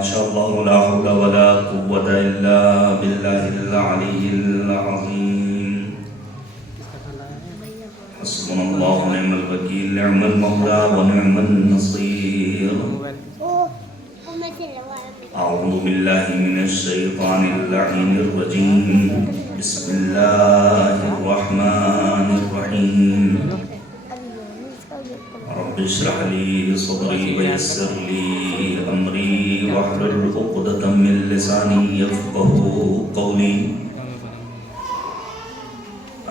ما شاء الله لا حول ولا قوة إلا بالله العلي العظيم. حسبنا الله ونعم الوكيل، نعم المولى ونعم النصير. أعوذ بالله من الشيطان اللعين الرجيم. بسم الله الرحمن الرحيم. رب اشرح لي صدري ويسر لي أمري واحلل عقدة من لساني يفقهوا قولي.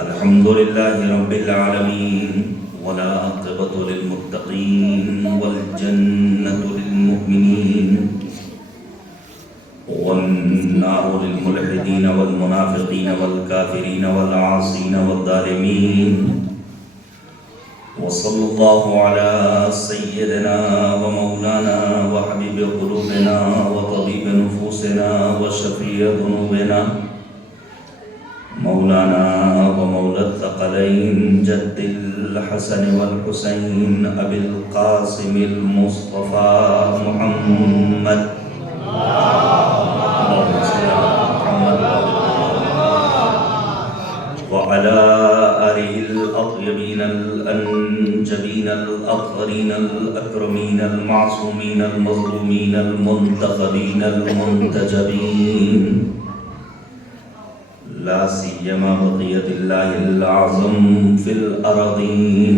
الحمد لله رب العالمين ولا عاقبة للمتقين والجنة للمؤمنين والنار للملحدين والمنافقين والكافرين والعاصين والظالمين. وصلى الله على سيدنا ومولانا وحبيب قلوبنا وطبيب نفوسنا وشفيع ذنوبنا مولانا ومولى الثقلين جد الحسن والحسين أبي القاسم المصطفى محمد وعلى آله الأطيبين الأنجبين الأطهرين الأكرمين المعصومين المظلومين المنتخبين المنتجبين، لا سيما بقية الله الأعظم في الأراضين،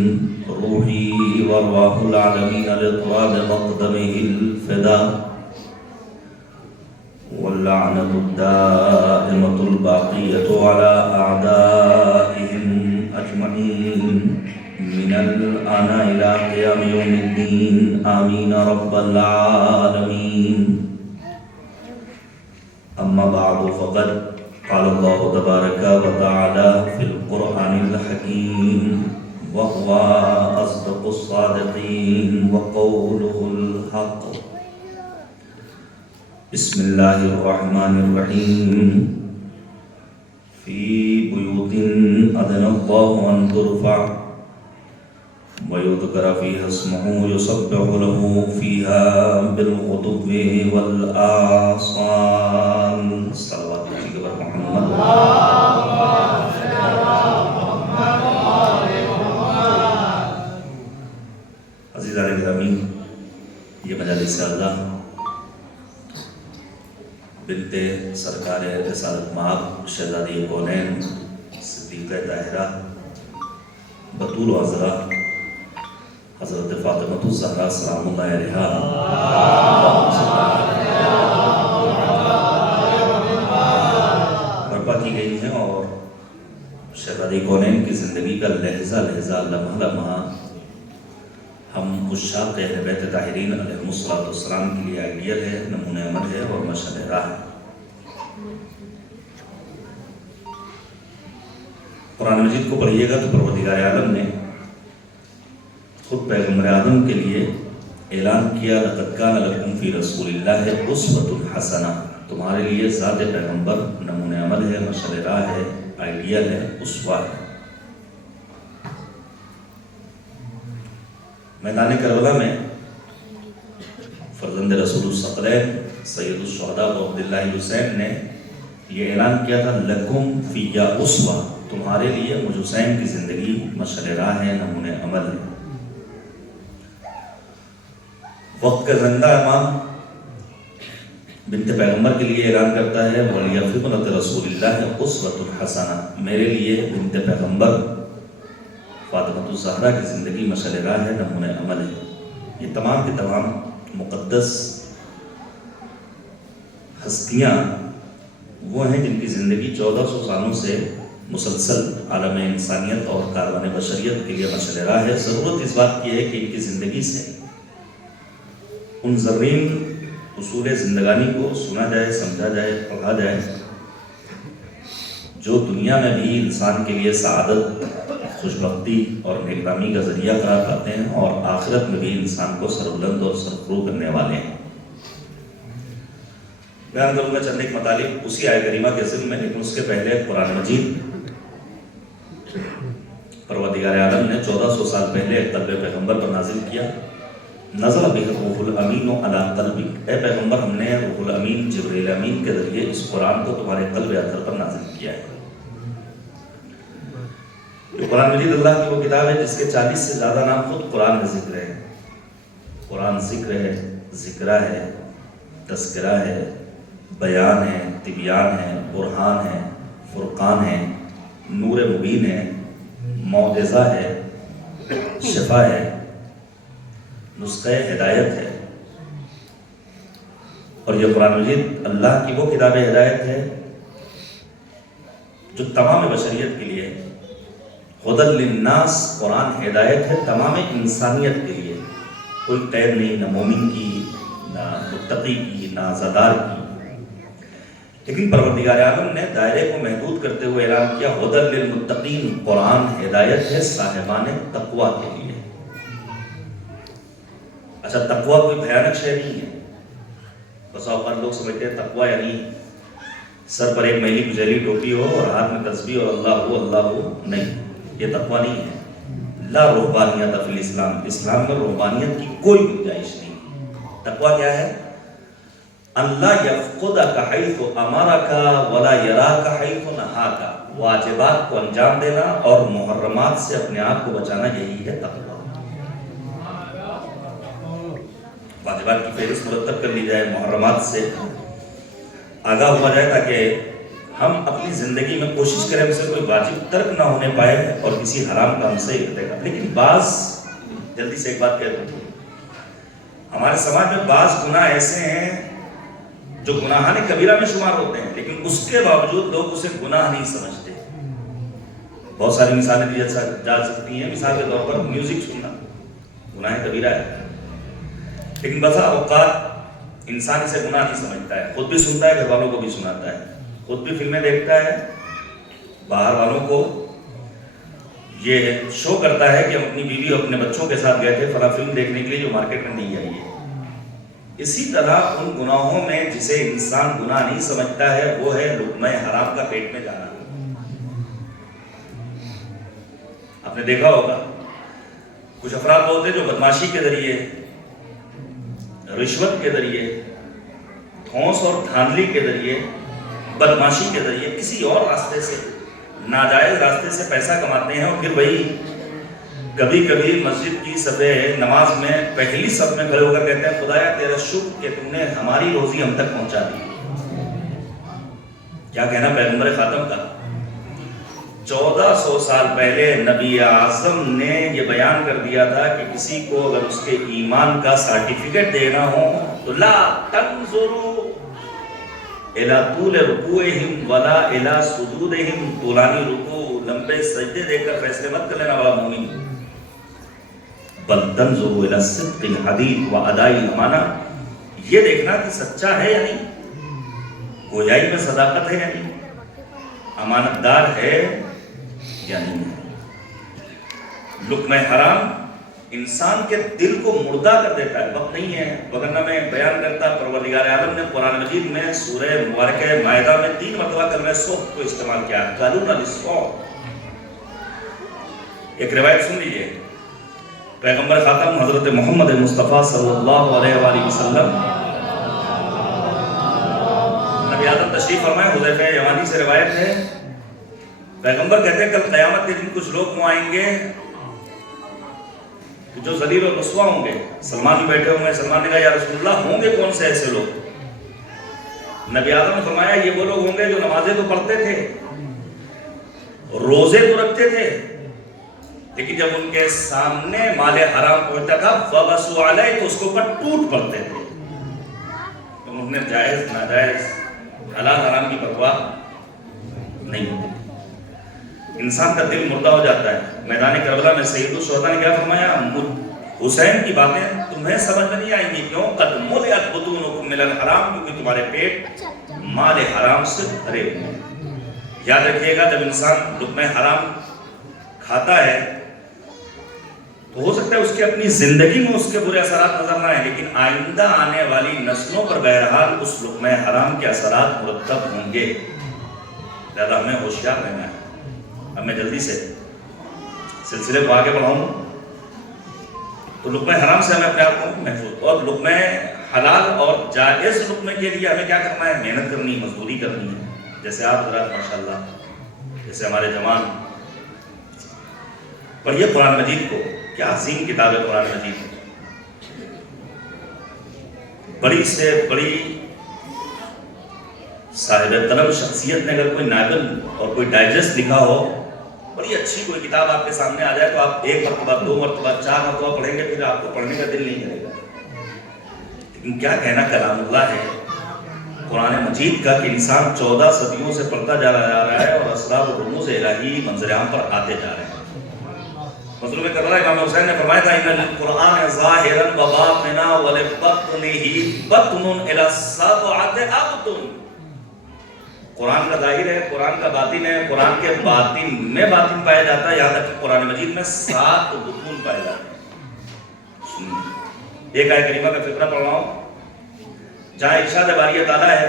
روحي وارواح العالمين لإطراد مقدمه الفداء، واللعنة الدائمة الباقية على أعدائهم أجمعين من الآن إلى قيام يوم الدين، آمين رب العالمين. أما بعد فقد قال الله تبارك وتعالى في القرآن الحكيم وهو أصدق الصادقين وقوله الحق. بسم الله الرحمن الرحيم. في بيوت أذن الله أن ترفع ويذكر فيها اسمه يسبح له فيها بالغدو والآصال. صلوات عليك محمد. عزیزان گرامی، یہ مجالس عرضہ بنت سرکار رسالت مآب شہزادی کونین صدیقہ طاہرہ بطول عذرا حضرت فاطمۃ الزہرا سلام اللہ علیہا برپا کی گئی ہیں، اور شہزادی کونین کی زندگی کا لہجہ لہجہ لمحہ لمحہ ہم عشاق اہل بیت طاہرین علیہم السلام کے لیے آئیڈیل ہے، نمونہ عمل ہے اور مشعل راہ ہے۔ قرآن مجید کو پڑھیے گا تو پروردگار عالم نے خود پیغمبر آدم کے لیے اعلان کیا، لقد کان لکم فی رسول اللہ اسوۃ حسنہ، تمہارے لیے ذات پیغمبر نمونہ عمل ہے، مشعل راہ ہے، آئیڈیل ہے، اسوہ ہے۔ میدان کربلا میں فرزند رسول الثقلین سید الشہداء عبداللہ حسین نے یہ اعلان کیا تھا، لکم فی اسوہ، تمہارے لیے مجھ حسین کی زندگی مشعل راہ ہے، نمونہ عمل ہے۔ وقت کا زندہ امام بنت پیغمبر کے لیے اعلان کرتا ہے، وَلِيَ فِي ابْنَتِ رَسُولِ اللَّهِ أُسْوَةٌ حَسَنَةٌ، میرے لیے بنت پیغمبر فاطمۃ الزہرا کی زندگی مشعل راہ ہے، نمونہ عمل ہے۔ یہ تمام کے تمام مقدس ہستیاں وہ ہیں جن کی زندگی 1400 سالوں سے مسلسل عالم انسانیت اور کاروان بشریت کے لیے مشعل راہ ہے۔ ضرورت اس بات کی ہے کہ ان کی زندگی سے ان زرین اصول زندگانی کو سنا جائے، سمجھا جائے، پڑھا جائے، جو دنیا میں بھی انسان کے لیے سعادت، خوشبختی اور نیکرامی کا ذریعہ قرار پاتے ہیں، اور آخرت میں بھی انسان کو سربلند اور سرفرو کرنے والے ہیں۔ بیان کروں گا چند ایک مطالب اسی آیت کریمہ کے ضمن میں، لیکن اس کے پہلے قرآن مجید پروردگار عالم نے 1400 سال پہلے قلب پیغمبر پر نازل کیا، نزل بہ الروح الامین علی قلبک، اے پیغمبر ہم نے روح الامین جبریل امین کے ذریعے اس قرآن کو تمہارے قلب اطہر پر نازل کیا ہے۔ قرآن مجید اللہ کی وہ کتاب ہے جس کے 40 سے زیادہ نام خود قرآن میں ذکر ہے۔ قرآن ذکر ہے، ذکرہ ہے، تذکرہ ہے، بیان ہے، تبیان ہے، برہان ہے، فرقان ہے، نور مبین ہے، معجزہ ہے، شفا ہے، نسخہ ہدایت ہے۔ اور یہ قرآن مجید اللہ کی وہ کتاب ہدایت ہے جو تمام بشریت کے لیے ہدی للناس، قرآن ہدایت ہے تمام انسانیت کے لیے، کوئی قید نہیں، نہ مومن کی، نہ متقی کی، نہ عزادار کی۔ لیکن پروردگار عالم نے دائرے کو محدود کرتے ہوئے اعلان کیا ہدی للمتقین، قرآن ہدایت ہے صاحبان تقوی کے لیے۔ اچھا، تقوی کوئی بھیانک شے نہیں ہے۔ بس اوقات لوگ سمجھتے ہیں تقوی یعنی سر پر ایک میلی کچیلی ٹوپی ہو اور ہاتھ میں تسبیح اور اللہ ہو، نہیں، یہ تقوی نہیں ہے۔ لا رہبانیت فی الاسلام، اسلام میں رہبانیت کی کوئی گنجائش نہیں۔ تقوی کیا ہے؟ اللہ یفقدک حیث امرک ولا یراک حیث نہاک، واجبات کو انجام دینا اور محرمات سے اپنے آپ کو بچانا، یہی ہے تقوی۔ واجبات کی فہرست مرتب کر لی جائے، محرمات سے آگاہ ہوا جائے تاکہ ہم اپنی زندگی میں کوشش کریں ہم سے کوئی واجب ترک نہ ہونے پائے اور کسی حرام کام سے ارتکاب۔ لیکن بعض، جلدی سے ایک بات کہہ دوں، ہمارے سماج میں بعض گناہ ایسے ہیں جو گناہان کبیرہ میں شمار ہوتے ہیں، لیکن اس کے باوجود لوگ اسے گناہ نہیں سمجھتے۔ بہت ساری مثالیں دی جا سکتی ہیں۔ مثال کے طور پر میوزک سننا گناہ کبیرہ ہے، لیکن بسا اوقات انسان اسے گناہ نہیں سمجھتا ہے، خود بھی سنتا ہے، گھر والوں کو بھی سناتا ہے، خود بھی فلمیں دیکھتا ہے، باہر والوں کو یہ شو کرتا ہے کہ ہم اپنی بیوی اور اپنے بچوں کے ساتھ گئے تھے فلاں فلم دیکھنے کے لیے جو مارکیٹ میں نہیں آئی ہے۔ اسی طرح ان گناہوں میں جسے انسان گناہ نہیں سمجھتا ہے وہ ہے لقمہ حرام کا پیٹ میں جانا۔ آپ نے دیکھا ہوگا کچھ افراد ہوتے ہیں جو بدماشی کے ذریعے، رشوت کے ذریعے، ٹھونس اور دھاندلی کے ذریعے، بدماشی کے ذریعے کسی اور راستے سے، ناجائز راستے سے پیسہ کماتے ہیں، اور پھر وہی کبھی کبھی مسجد کی صف نماز میں پہلی صف میں کھڑے ہو کر کہتے ہیں خدایا تیرا شکر کہ تم نے ہماری روزی ہم تک پہنچا دی۔ کیا کہنا پیغمبر خاتم کا؟ 1400 سال پہلے نبی اعظم نے یہ بیان کر دیا تھا کہ کسی کو اگر اس کے ایمان کا سرٹیفکیٹ دینا ہو تو لا تنظروا الی طول رکوعہم ولا الی سجودہم، طولانی رکوع، لمبے سجدے دے کر فیصلے مت کر لینا والا مومن، بل تنظروا الی الصدق الحدیث و اداء الامانہ، یہ دیکھنا کہ سچا ہے یا نہیں، گویائی میں صداقت ہے یا نہیں، امانت دار ہے یا نہیں ہے۔ لقمہ حرام انسان کے دل کو مردہ کر دیتا ہے، وقت نہیں ہے وگرنہ میں بیان کرتا۔ پروردگار عالم نے قرآن مجید میں سورہ مبارکہ مائدہ میں 3 مرتبہ کلمہ صوت کو استعمال کیا ہے، قالون للصوت۔ ایک روایت سن لیجئے، پیغمبر خاتم حضرت محمد مصطفیٰ صلی اللہ علیہ وآلہ وسلم نبی آدم تشریف فرمائے، حذیفہ یمانی سے روایت ہے، پیغمبر کہتے ہیں کل قیامت کے دن کچھ لوگ وہ آئیں گے جو ذلیل و رسوا ہوں گے۔ سلمان بھی بیٹھے ہوں گے، سلمان نے کہا یا رسول اللہ ہوں گے کون سے ایسے لوگ؟ نبی آدم نے فرمایا یہ وہ لوگ ہوں گے جو نمازیں تو پڑھتے تھے، روزے تو رکھتے تھے، لیکن جب ان کے سامنے مال حرام پہنچتا تھا فَبَسُوا عَلَيْهِ تو اس کو پر ٹوٹ پڑتے تھے۔ تو انہوں نے جائز ناجائز حلال حرام کی پرواہ نہیں ہوتی۔ انسان کا دل مردہ ہو جاتا ہے۔ میدان کربلا میں سید الشہداء نے کیا فرمایا؟ حسین کی باتیں تمہیں سمجھ میں نہیں آئیں گی، کیوں؟ قد ملئت بطونکم من الحرام، کیونکہ تمہارے پیٹ مال حرام سے بھرے ہوئے ہیں۔ یاد رکھیے گا جب انسان لقمہ حرام کھاتا ہے تو ہو سکتا ہے اس کی اپنی زندگی میں اس کے برے اثرات نظر نہ آئیں، لیکن آئندہ آنے والی نسلوں پر بہرحال اس لقمہ حرام کے اثرات مرتب ہوں گے۔ لہذا ہمیں ہوشیار رہنا ہے۔ اب میں جلدی سے سلسلے کو آگے بڑھاؤں۔ تو لقمہ حرام سے ہمیں اپنے آپ کو محفوظ، اور لقمہ حلال اور جائز لقمے کے لیے ہمیں کیا کرنا ہے؟ محنت کرنی، مزدوری کرنی ہے. جیسے آپ حضرات ماشاءاللہ، جیسے ہمارے جوان پڑھیے قرآن مجید کو، کیا عظیم کتاب ہے قرآن مجید. بڑی سے بڑی صاحب طلب شخصیت نے اگر کوئی ناول اور کوئی ڈائجسٹ لکھا ہو، بڑی اچھی کوئی کتاب آپ کے سامنے آ جائے تو آپ ایک مرتبہ، دو مرتبہ، 4 مرتبہ پڑھیں گے، پھر آپ کو پڑھنے کا دل نہیں کرے گا. لیکن کیا کہنا کلام اللہ ہے قرآن مجید کا کہ انسان 14 صدیوں سے پڑھتا جا رہا ہے اور اسرار و رموز الہی منظر عام پر آتے جا رہے ہیں. مظلوم کربلا امام حسین نے فرمایا تھا ان القرآن ظاہرا و باطنا ولبطنہ بطن الی السبعۃ ابطن. قرآن کا ظاہر ہے، قرآن کا باطن ہے، قرآن کے باطن میں باطن پایا جاتا ہے، یہاں تک کہ قرآن مجید میں 7 بطون پائے جاتے ہیں. ایک آیت کریمہ کا فقرہ پڑھ رہا ہوں جہاں ارشاد باری تعالیٰ ہے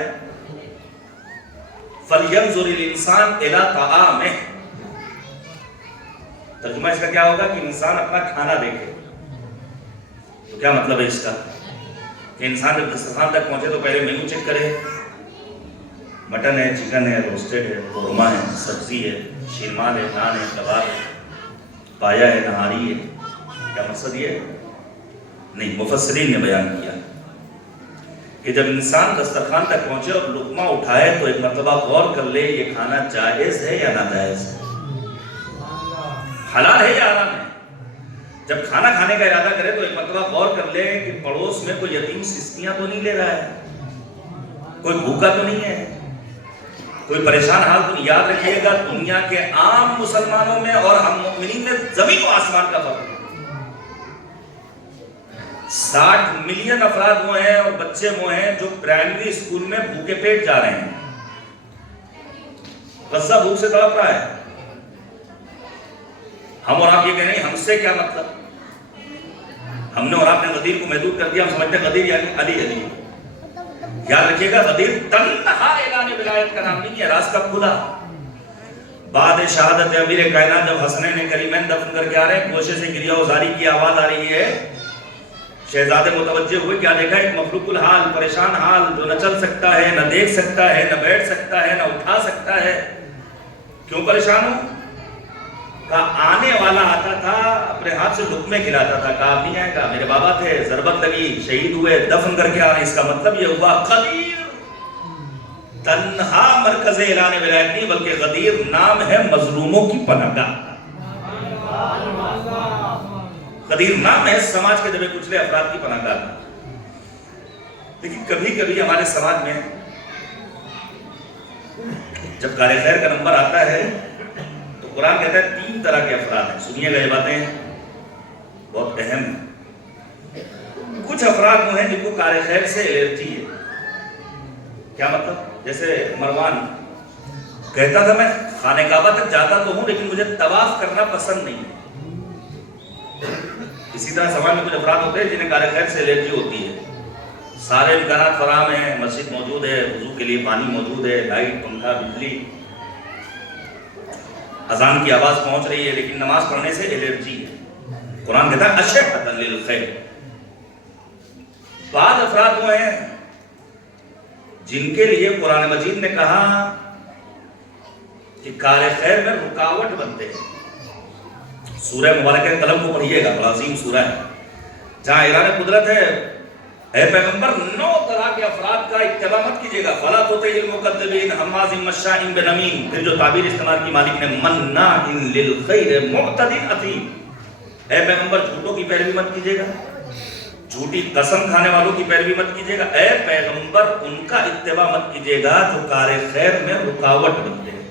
فَلْيَنْظُرِ الْإِنسَانُ إِلَىٰ طَعَامِهِ. ترجمہ اس کا کیا ہوگا کہ انسان اپنا کھانا دیکھے. تو کیا مطلب ہے اس کا؟ کہ انسان جب دسترخوان تک پہنچے تو پہلے مینو چیک کرے، مٹن ہے، چکن ہے، روسٹڈ ہے، قورمہ ہے، سبزی ہے، شیرمال ہے، نان ہے، کباب ہے، پایا ہے، نہاری ہے. کیا مقصد یہ ہے؟ نہیں، مفسرین نے بیان کیا کہ جب انسان دسترخوان تک پہنچے اور لقمہ اٹھائے تو ایک مرتبہ غور کر لے یہ کھانا جائز ہے یا ناجائز ہے، حلال ہے یا حرام ہے. جب کھانا کھانے کا ارادہ کرے تو ایک مرتبہ غور کر لے کہ پڑوس میں کوئی یتیم سستیاں تو نہیں لے رہا ہے، کوئی بھوکا تو نہیں ہے، کوئی پریشان حال تو نہیں. یاد رکھیے گا دنیا کے عام مسلمانوں میں اور ہم مومنین میں زمین و آسمان کا فرق ہے. 60 ملین افراد وہ ہیں اور بچے وہ ہیں جو پرائمری اسکول میں بھوکے پیٹ جا رہے ہیں. غزہ بھوک سے تڑپ رہا ہے. ہم اور آپ یہ کہہ رہے ہیں ہم سے کیا مطلب، ہم نے اور آپ نے غدیر کو محدود کر دیا، ہم سمجھتے ہیں غدیر یعنی علی علی. یاد رکھیے گا غدیر تنہا اعلان ولایت کا نام نہیں ہے، راستہ کھلا. بعد شہادت امیر کائنات جب حسنین کریمین دفن کر کے آ رہے ہیں، گوشے سے گریہ وزاری کی آواز آ رہی ہے. شہزادے متوجہ ہوئے، کیا دیکھا؟ ایک مفلوق الحال، پریشان حال، جو نہ چل سکتا ہے، نہ دیکھ سکتا ہے، نہ بیٹھ سکتا ہے، نہ اٹھا سکتا ہے. کیوں پریشان ہو؟ کہا آنے والا آتا تھا اپنے ہاتھ سے لقمے کھلاتا تھا. کہا نہیں آئے گا، میرے بابا تھے، ضربت لگی، شہید ہوئے، دفن کر کے آ رہے ہیں. اس کا مطلب یہ ہوا غدیر تنہا مرکز اعلان ولایت نہیں بلکہ غدیر نام ہے مظلوموں کی پناہ گاہ. غدیر نام ہے سماج کے دبے کچلے افراد کی پناہ گاہ. لیکن کبھی کبھی ہمارے سماج میں جب کار خیر کا نمبر آتا ہے تو قرآن کہتا ہے 3 طرح کے افراد ہیں. سنیے گا یہ باتیں بہت اہم ہیں. کچھ افراد وہ ہیں جن کو کار خیر سے الرجی ہے. کیا مطلب؟ جیسے مروان کہتا تھا میں خانہ کعبہ تک جاتا تو ہوں لیکن مجھے طواف کرنا پسند نہیں. اسی طرح سماج میں کچھ افراد ہوتے ہیں جنہیں کار خیر سے الرجی ہوتی ہے. سارے امکانات فراہم ہیں، مسجد موجود ہے، وضو کے لیے پانی موجود ہے، لائٹ، پنکھا، بجلی، اذان کی آواز پہنچ رہی ہے، لیکن نماز پڑھنے سے الرجی ہے. قرآن کہتا ہے اشحۃ للخیر. بعض افراد وہ ہیں جن کے لیے قرآن مجید نے کہا کہ کار خیر میں رکاوٹ بنتے ہیں. سورہ مبارکہ قلم کو پڑھیے گا، بڑا عظیم سورہ ہے جہاں اعلان قدرت ہے. اے پیغمبر 9 طرح کے افراد کا اتباع مت کیجیے گا. فلا تطع المکذبین حماز مشاء بنمیم. پھر جو تعبیر استعمال کی مالک نے مناع للخیر معتد اثیم. اے پیغمبر جھوٹوں کی پیروی مت کیجیے گا، جھوٹی قسم کھانے والوں کی پیروی مت کیجیے گا. اے پیغمبر ان کا اتباع مت کیجیے گا جو کار خیر میں رکاوٹ بنتے ہیں.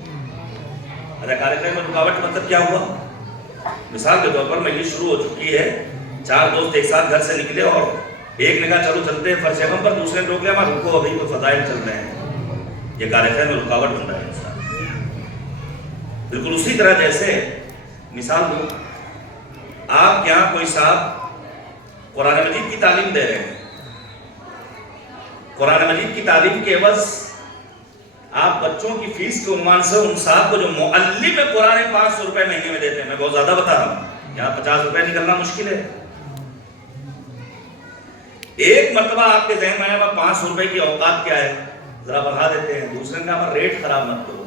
اچھا کار خیر میں رکاوٹ مطلب کیا ہوا؟ مثال کے طور پر مجلس شروع ہو چکی ہے، 4 دوست ایک ساتھ گھر سے نکلے اور ایک نے کہا چلو چلتے ہیں فرش اعظم پر، دوسرے نے روک لیا ہمارا رکو ابھی تو فضائل چل رہے ہیں. یہ کار خیر میں رکاوٹ بن رہا ہے انسان. بالکل اسی طرح جیسے مثال دوں، آپ کے یہاں کوئی صاحب قرآن مجید کی تعلیم دے رہے ہیں. قرآن مجید کی تعلیم کے عوض آپ بچوں کی فیس کے عنوان سے ان صاحب کو جو معلم قرآن 500 روپے مہینے میں دیتے ہیں. میں بہت زیادہ بتا رہا ہوں، یہاں 50 روپے نکلنا مشکل ہے. ایک مرتبہ آپ کے ذہن میں آیا 500 روپے کی اوقات کیا ہے، ذرا بڑھا دیتے ہیں. دوسرے نے کہا ریٹ خراب مت کرو.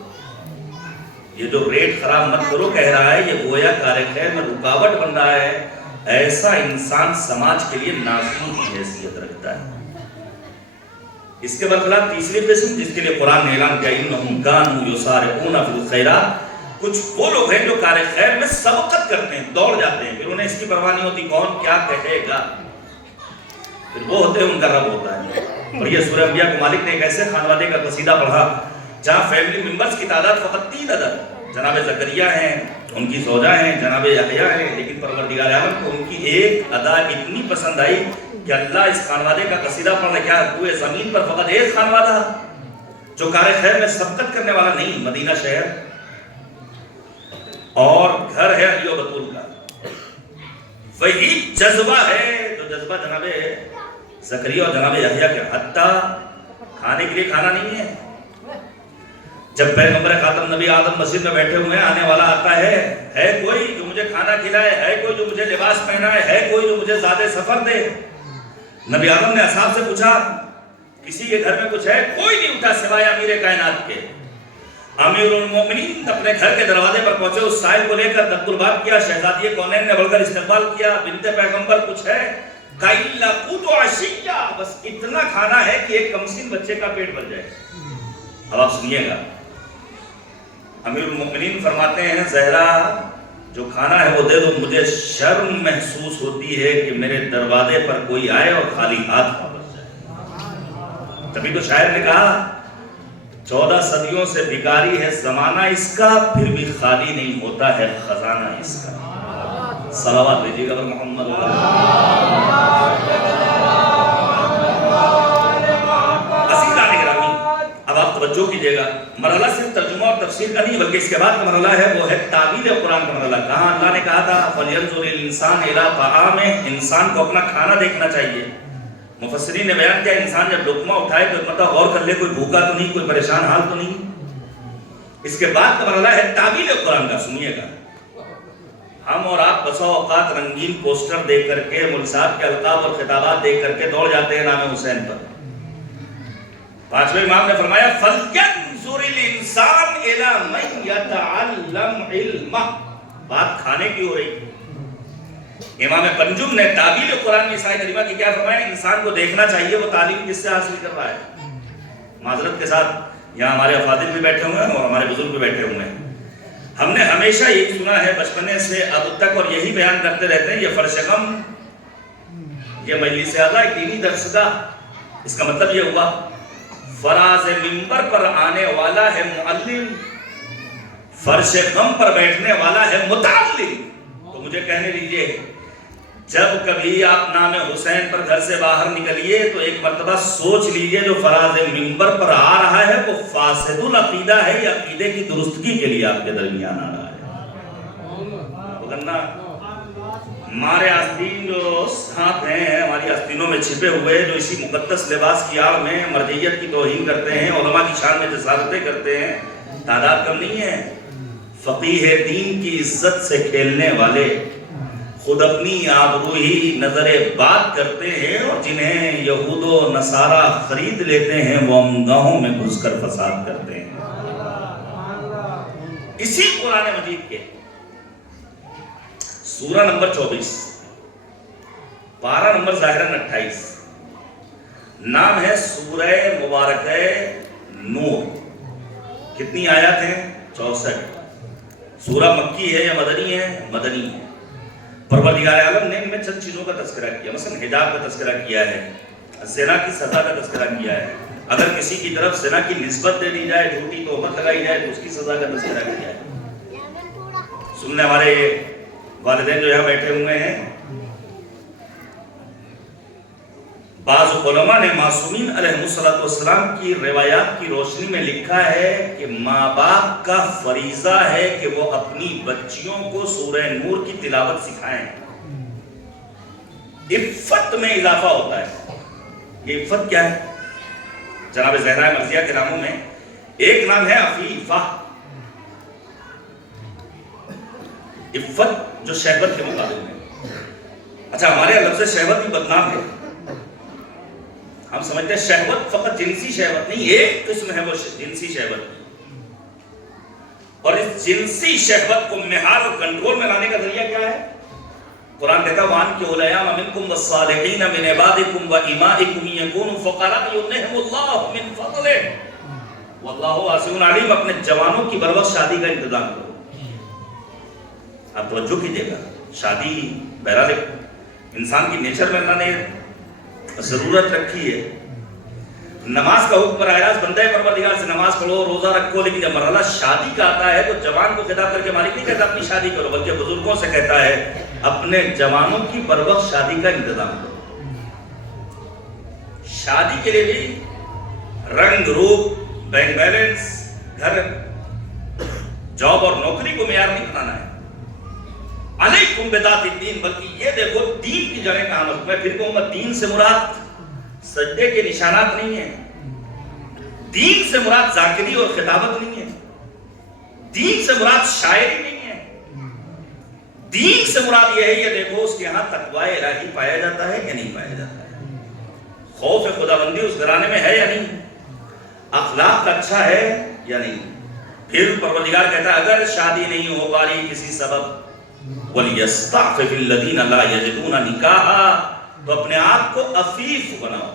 یہ جو ریٹ خراب مت کرو کہہ رہا ہے، یہ گویا کار خیر میں رکاوٹ بن رہا ہے. ایسا انسان سماج کے لیے ناسور کی حیثیت رکھتا ہے. اس کے برخلاف تیسری قسم جس کے لیے قرآن نے اعلان کیا انہم کانوا یسارعون فی الخیرات، کچھ وہ لوگ ہیں جو کار خیر میں سبقت کرتے ہیں، دوڑ جاتے ہیں، پھر انہیں اس کی پرواہ نہیں ہوتی کون کیا کہے گا. پھر وہ ہوتے ہیں ان کا رب ہوتا ہے. اور یہ سورہ انبیاء کو مالک نے ایک ایسے خانوادے کا قصیدہ پڑھا جہاں فیملی ممبرز کی تعداد فقط 3 عدد، جناب زکریا ہیں، ان کی زوجہ ہیں، جناب یحییٰ ہیں، لیکن پروردگار عالم کو ان کی ایک ادا اتنی پسند آئی کہ اللہ اس خانوادے کا قصیدہ پڑھ کیا پورے زمین پر فقط ایک خانوادہ جو کار خیر میں سبقت کرنے والا نہیں، مدینہ شہر اور گھر ہے علی و بطول کا. وہی جذبہ ہے جو جذبہ جناب زکریا اور جناب یحییٰ کے، حتیٰ کھانے کے لیے کھانا نہیں ہے. جب پیغمبر خاتم نبی آدم مسجد میں بیٹھے ہوئے ہیں، آنے والا آتا ہے کوئی جو مجھے کھانا کھلائے، ہے کوئی جو مجھے لباس پہنائے، ہے کوئی جو مجھے زیادہ سفر دے. نبی آدم نے اصحاب سے پوچھا کسی کے گھر میں کچھ ہے؟ کوئی نہیں اٹھا سوائے امیر کائنات کے. امیر المومنین اپنے گھر کے دروازے پر پہنچے، اس سائل کو لے کر دب الباب کیا. شہزادی کونین نے بڑھ کر استقبال کیا. بنت پیغمبر کچھ ہے؟ کائلا قوت عشیہ، بس اتنا کھانا ہے کہ ایک کمسن بچے کا پیٹ بھر جائے. اب آپ سنیے گا، امیر المومنین فرماتے ہیں زہرا جو کھانا ہے وہ دے دو، مجھے شرم محسوس ہوتی ہے کہ میرے دروازے پر کوئی آئے اور خالی ہاتھ واپس جائے. تبھی تو شاعر نے کہا 14 صدیوں سے بھکاری ہے زمانہ اس کا، پھر بھی خالی نہیں ہوتا ہے خزانہ اس کا. صلوات بھیجیے گا محمد. اب آپ توجہ کیجئے گا، مرحلہ صرف ترجمہ اور تفسیر کا نہیں بلکہ اس کے بعد کا مرحلہ ہے وہ ہے تعبیر قرآن کا مرحلہ. کہاں اللہ نے کہا تھا فَلْيَنْظُرِ الْإِنسَانُ إِلَىٰ طَعَامِهِ، انسان کو اپنا کھانا دیکھنا چاہیے. مفسرین نے بیان کیا انسان جب لقمہ اٹھائے تو مطلب غور کر لے کوئی بھوکا تو نہیں، کوئی پریشان حال تو نہیں. اس کے بعد کا مرحلہ ہے تعبیر قرآن کا. سنیے گا، ہم اور آپ بسا اوقات رنگین پوسٹر دیکھ کر کے، مولوی صاحب کے القاب اور خطابات دیکھ کر کے دوڑ جاتے ہیں نام حسین پر. پانچویں امام نے فرمایا فَلْيَنْظُرِ الْإِنسَانُ إِلَىٰ مَنْ يَتَعَلَّمْ عِلْمَهُ. بات کھانے کی ہو رہی. امام پنجم نے تعبیر قرآن میں عیسائی کریمہ کی کیا فرمایا؟ انسان کو دیکھنا چاہیے وہ تعلیم کس سے حاصل کر رہا ہے. معذرت کے ساتھ یہاں ہمارے افاضل بھی بیٹھے ہوئے ہیں اور ہمارے بزرگ بھی بیٹھے ہوئے ہیں. ہم نے ہمیشہ یہی سنا ہے بچپنے سے اب تک اور یہی بیان کرتے رہتے ہیں، یہ فرش غم، یہ مجلس اعلیٰ ایک دینی درس گاہ. اس کا مطلب یہ ہوا فراز منبر پر آنے والا ہے معلم، فرش غم پر بیٹھنے والا ہے متعلم. تو مجھے کہنے دیجئے جب کبھی آپ نام حسین پر گھر سے باہر نکلیے تو ایک مرتبہ سوچ لیجئے جو فراز منبر پر آ رہا ہے وہ فاسد العقیدہ ہے یا عقیدے کی درستگی کے لیے آپ کے درمیان آ رہا ہے. وگرنہ ہمارے آستین جو ساتھ ہیں، ہماری آستینوں میں چھپے ہوئے جو اسی مقدس لباس کی آڑ میں مرجعیت کی توہین کرتے ہیں، علماء کی شان میں جسارتیں کرتے ہیں، تعداد کم نہیں ہے. فقیہ دین کی عزت سے کھیلنے والے خود اپنی آبرو ہی نظر بات کرتے ہیں، اور جنہیں یہود و نصارہ خرید لیتے ہیں وہ عمدہوں میں گھس کر فساد کرتے ہیں. اسی قرآن مجید کے سورہ نمبر 24 پارہ نمبر ظاہراً 28 نام ہے سورہ مبارکہ نور. کتنی آیات ہیں؟ 64. سورہ مکی ہے یا مدنی ہے؟ مدنی ہے. پروردگار عالم نے ان میں چند چیزوں کا تذکرہ کیا، مثلا حجاب کا تذکرہ کیا ہے، زنا کی سزا کا تذکرہ کیا ہے، اگر کسی کی طرف زنا کی نسبت دے دی جائے، جھوٹی تہمت لگائی جائے تو اس کی سزا کا تذکرہ کیا ہے. سننے ہمارے والدین جو یہاں بیٹھے ہوئے ہیں، بعض علماء نے معصومین علیہ السلام کی روایات کی روشنی میں لکھا ہے کہ ماں باپ کا فریضہ ہے کہ وہ اپنی بچیوں کو سورہ نور کی تلاوت سکھائیں. عفت میں اضافہ ہوتا ہے. یہ عفت کیا ہے؟ جناب زہرا مرضیہ کے ناموں میں ایک نام ہے عفیفہ. عفت جو شہوت کے مقابل میں. اچھا ہمارے لفظ شہوت بھی بدنام ہے. ہم سمجھتے ہیں شہوت فقط جنسی شہوت نہیں، ایک قسم ہے وہ جنسی شہوت، اور اس جنسی شہوت کو مہار اور کنٹرول میں لانے کا ذریعہ کیا ہے؟ قرآن کہتا ہے وَأَنكِحُوا الْأَيَامَ مِنكُمْ وَالصَّالِحِينَ مِنْ عِبَادِكُمْ وَإِمَائِكُمْ إِن يَكُونُوا فُقَرَاءَ يُغْنِهِمُ اللَّهُ مِنْ فَضْلِهِ وَاللَّهُ وَاسِعٌ عَلِيمٌ۔ اپنے جوانوں کی بروقت شادی کا انتظام کرو۔ آپ توجہ کیجئے گا، شادی بہرحال انسان کی نیچر میں اللہ نے ضرورت رکھی ہے، نماز کا حکم براہ راست بندہ پروردگار سے نماز پڑھو، روزہ رکھو، لیکن جب مرحلہ شادی کا آتا ہے تو جوان کو خطاب کر کے مالک نہیں کہتا اپنی شادی کرو، بلکہ بزرگوں سے کہتا ہے اپنے جوانوں کی بروقت شادی کا انتظام کرو۔ شادی کے لیے بھی رنگ روپ، بینک بیلنس، گھر، جاب اور نوکری کو معیار نہیں بنانا ہے۔ علیکم بذات الدین، بلکہ یہ دیکھو دین کی جڑیں کہاں مضبوط ہے۔ پھر کہوں گا دین سے مراد سجدے کے نشانات نہیں ہیں، دین سے مراد ذاکری اور خطابت نہیں ہے، دین سے مراد شاعری نہیں ہے، دین سے مراد یہ ہے یہ دیکھو اس کے ہاں تقوی الہی پایا جاتا ہے یا نہیں پایا جاتا ہے، خوف خداوندی اس گھرانے میں ہے یا نہیں، اخلاق اچھا ہے یا نہیں۔ پھر پروردگار کہتا ہے اگر شادی نہیں ہو پا رہی کسی سبب وَلْيَسْتَعْفِفِ الَّذِينَ لَا يَجِدُونَ نِكَاحًا، تو اپنے آپ کو عفیف بناؤ۔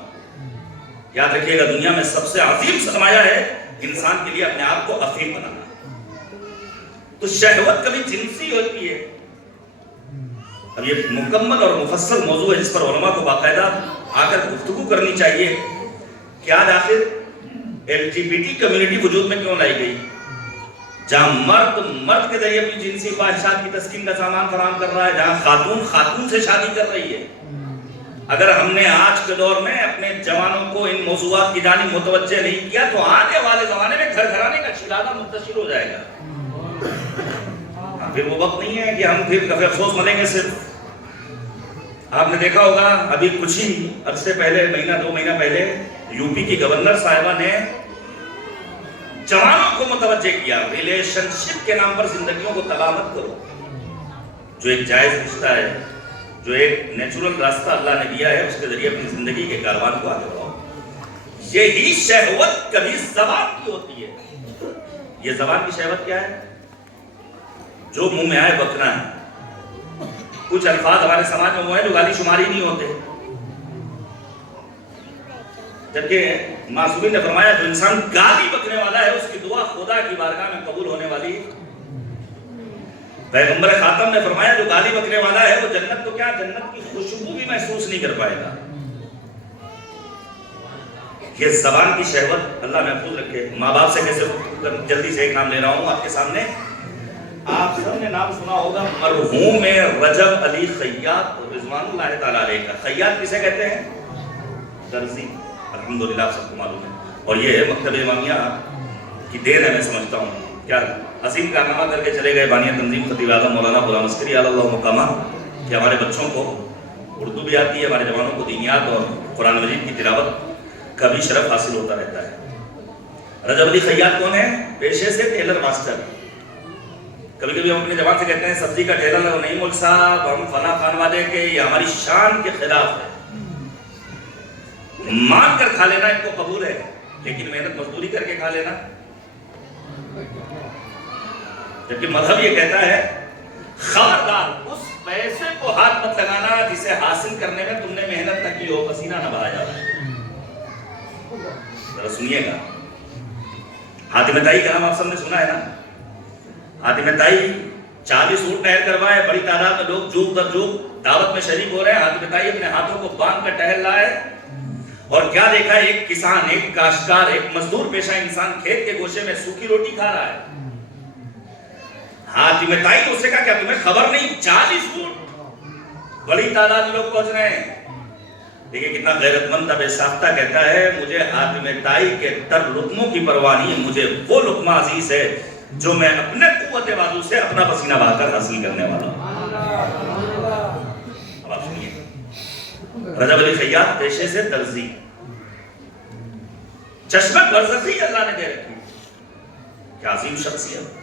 یاد رکھیے گا دنیا میں سب سے عظیم سرمایہ ہے انسان کے لیے اپنے آپ کو عفیف بنانا۔ تو شہوت کبھی جنسی ہوتی ہے۔ اب یہ مکمل اور مفصل موضوع ہے جس پر علماء کو باقاعدہ آ کر گفتگو کرنی چاہیے کہ آج آخر LGBT کمیونٹی وجود میں کیوں لائی گئی، جہاں مرد کے ذریعے اپنی جنسی خواہشات کی تسکین کا سامان فراہم کر رہا ہے، جہاں خاتون سے شادی کر رہی ہے۔ اگر ہم نے آج کے دور میں اپنے جوانوں کو ان موضوعات کی جانب متوجہ نہیں کیا تو آنے والے زمانے میں گھر گھرانے کا چھلانا منتشر ہو جائے گا۔ پھر وہ وقت نہیں ہے کہ ہم پھر کبھی افسوس منیں گے۔ صرف آپ نے دیکھا ہوگا ابھی کچھ ہی عرصے پہلے، مہینہ 2 مہینہ پہلے، یو پی کی گورنر صاحبہ نے جوانوں کو متوجہ کیا ریلیشن شپ کے نام پر زندگیوں کو تباہ مت کرو، جو ایک جائز رشتہ ہے، جو ایک نیچرل راستہ اللہ نے دیا ہے، اس کے ذریعے اپنی زندگی کے کاروان کو آگے بڑھاؤ۔ یہی شہوت کبھی زبان کی ہوتی ہے۔ یہ زبان کی شہوت کیا ہے؟ جو منہ میں آئے بکنا ہے۔ کچھ الفاظ ہمارے سماج میں وہ ہیں جو گالی شماری نہیں ہوتے، جبکہ معصومین نے فرمایا جو انسان گالی بکنے والا ہے اس کی دعا خدا کی بارگاہ میں قبول ہونے والی۔ پیغمبر خاتم نے فرمایا جو گالی بکنے والا ہے وہ جنت تو کیا، جنت کی خوشبو بھی محسوس نہیں کر پائے گا۔ یہ زبان کی شہوت اللہ محفوظ رکھے۔ ماں باپ سے کیسے، جلدی سے ایک نام لے رہا ہوں آپ کے سامنے، آپ سب نے نام سنا ہوگا مرحوم رجب علی خیاط رضوان اللہ تعالیٰ علیہ کا۔ خیاط کسے کہتے ہیں؟ درزی۔ الحمدللہ آپ سب کو معلوم ہے، اور یہ مکتب امامیہ کی دین ہے، میں سمجھتا ہوں۔ کیا عظیم کارنامہ کر کے چلے گئے بانی تنظیم خطیب اعظم مولانا غلام عسکری علی اللہ مقامہ، کہ ہمارے بچوں کو اردو بھی آتی ہے، ہمارے جوانوں کو دینیات اور قرآن مجید کی تلاوت کا بھی شرف حاصل ہوتا رہتا ہے۔ رجب علی خیاط کون ہے؟ پیشے سے ٹیلر ماسٹر۔ کبھی کبھی ہم اپنے جوان سے کہتے ہیں سبزی کا ٹیلر نہیں مول صاحب، ہم فلاں خان والے کے، یہ ہماری شان کے خلاف ہے۔ مانگ کر کھا لینا ان کو قبول ہے، لیکن محنت مزدوری کر کے کھا لینا، جبکہ مذہب یہ کہتا ہے خبردار اس پیسے کو ہاتھ مت لگانا جسے حاصل کرنے میں تم نے محنت نہ کی ہو، پسینہ نہ بہایا جائے۔ ذرا سنیے گا، حاتم طائی کا نام آپ سب نے سنا ہے نا؟ حاتم طائی 40 اونٹ نہر کروائے، بڑی تعداد میں لوگ جوگ در جوگ دعوت میں شریک ہو رہے ہیں۔ حاتم طائی اپنے ہاتھوں کو باندھ کر ٹہل رہا ہے، اور کیا دیکھا؟ ایک کسان، ایک کاشتکار، ایک مزدور پیشہ انسان کھیت کے گوشے میں سوکھی روٹی کھا رہا ہے۔ حاتم طائی نے اس سے کہا کیا تمہیں خبر نہیں 40 اونٹ بڑی تعداد میں لوگ پہنچ رہے ہیں؟ دیکھیں کتنا غیرت مند بے ساختہ کہتا ہے مجھے حاتم طائی کے تر لقموں کی پرواہ نہیں، مجھے وہ لقمہ عزیز ہے جو میں اپنے قوت بازو سے اپنا پسینہ بہا کر حاصل کرنے والا ہوں۔ اب آپ سنیے، رجب علی خیاط پیشے سے درزی، چشمہ برزخی اللہ نے دے رکھی، کیا عظیم شخصیت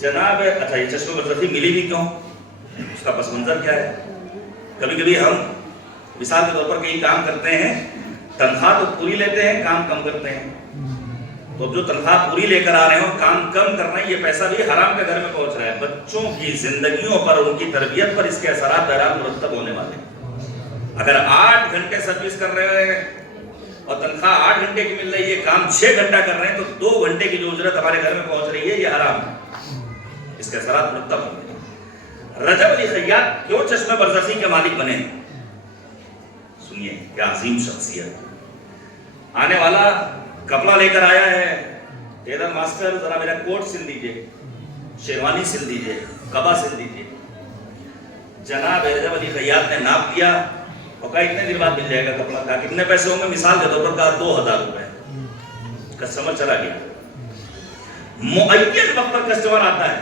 جناب ہے۔ اچھا یہ چشمہ برزخی ملی بھی کیوں؟ اس کا پس منظر کیا ہے؟ کبھی کبھی ہم مثال کے طور پر کئی کام کرتے ہیں، تنخواہ تو پوری لیتے ہیں، کام کم کرتے ہیں، تو اب جو تنخواہ پوری لے کر آ رہے ہیں اور کام کم کر رہے ہیں، یہ پیسہ بھی حرام کے گھر میں پہنچ رہا ہے. بچوں کی زندگیوں پر، ان کی تربیت پر اس کے اثرات بہرحال مرتب ہونے والے ہیں. اگر 8 گھنٹے سروس کر رہے ہیں اور تنخواہ 8 گھنٹے کی مل رہی ہے، کام 6 گھنٹہ کر رہے ہیں، تو 2 گھنٹے کی جو اجرت ہمارے گھر میں پہنچ رہی ہے یہ حرام ہے، اس کے اثرات مرتب ہوں گے. رجب علی خیاط کیوں چشمہ برزخی کے مالک بنے؟ سنیے کیا عظیم شخصیت. آنے والا کپڑا لے کر آیا ہے، ٹیلر ماسٹر ذرا میرا کوٹ سل دیجئے، شیروانی سل دیجئے، قبا سل دیجئے. جناب رجب علی خیاط نے ناپ لیا اور کہا اتنے دن بعد مل جائے گا کپڑا. کہا کتنے پیسے ہوں گے؟ مثال کے طور پر کہا 2000 روپے. کسٹمر چلا گیا. معین وقت پر کسٹمر آتا ہے،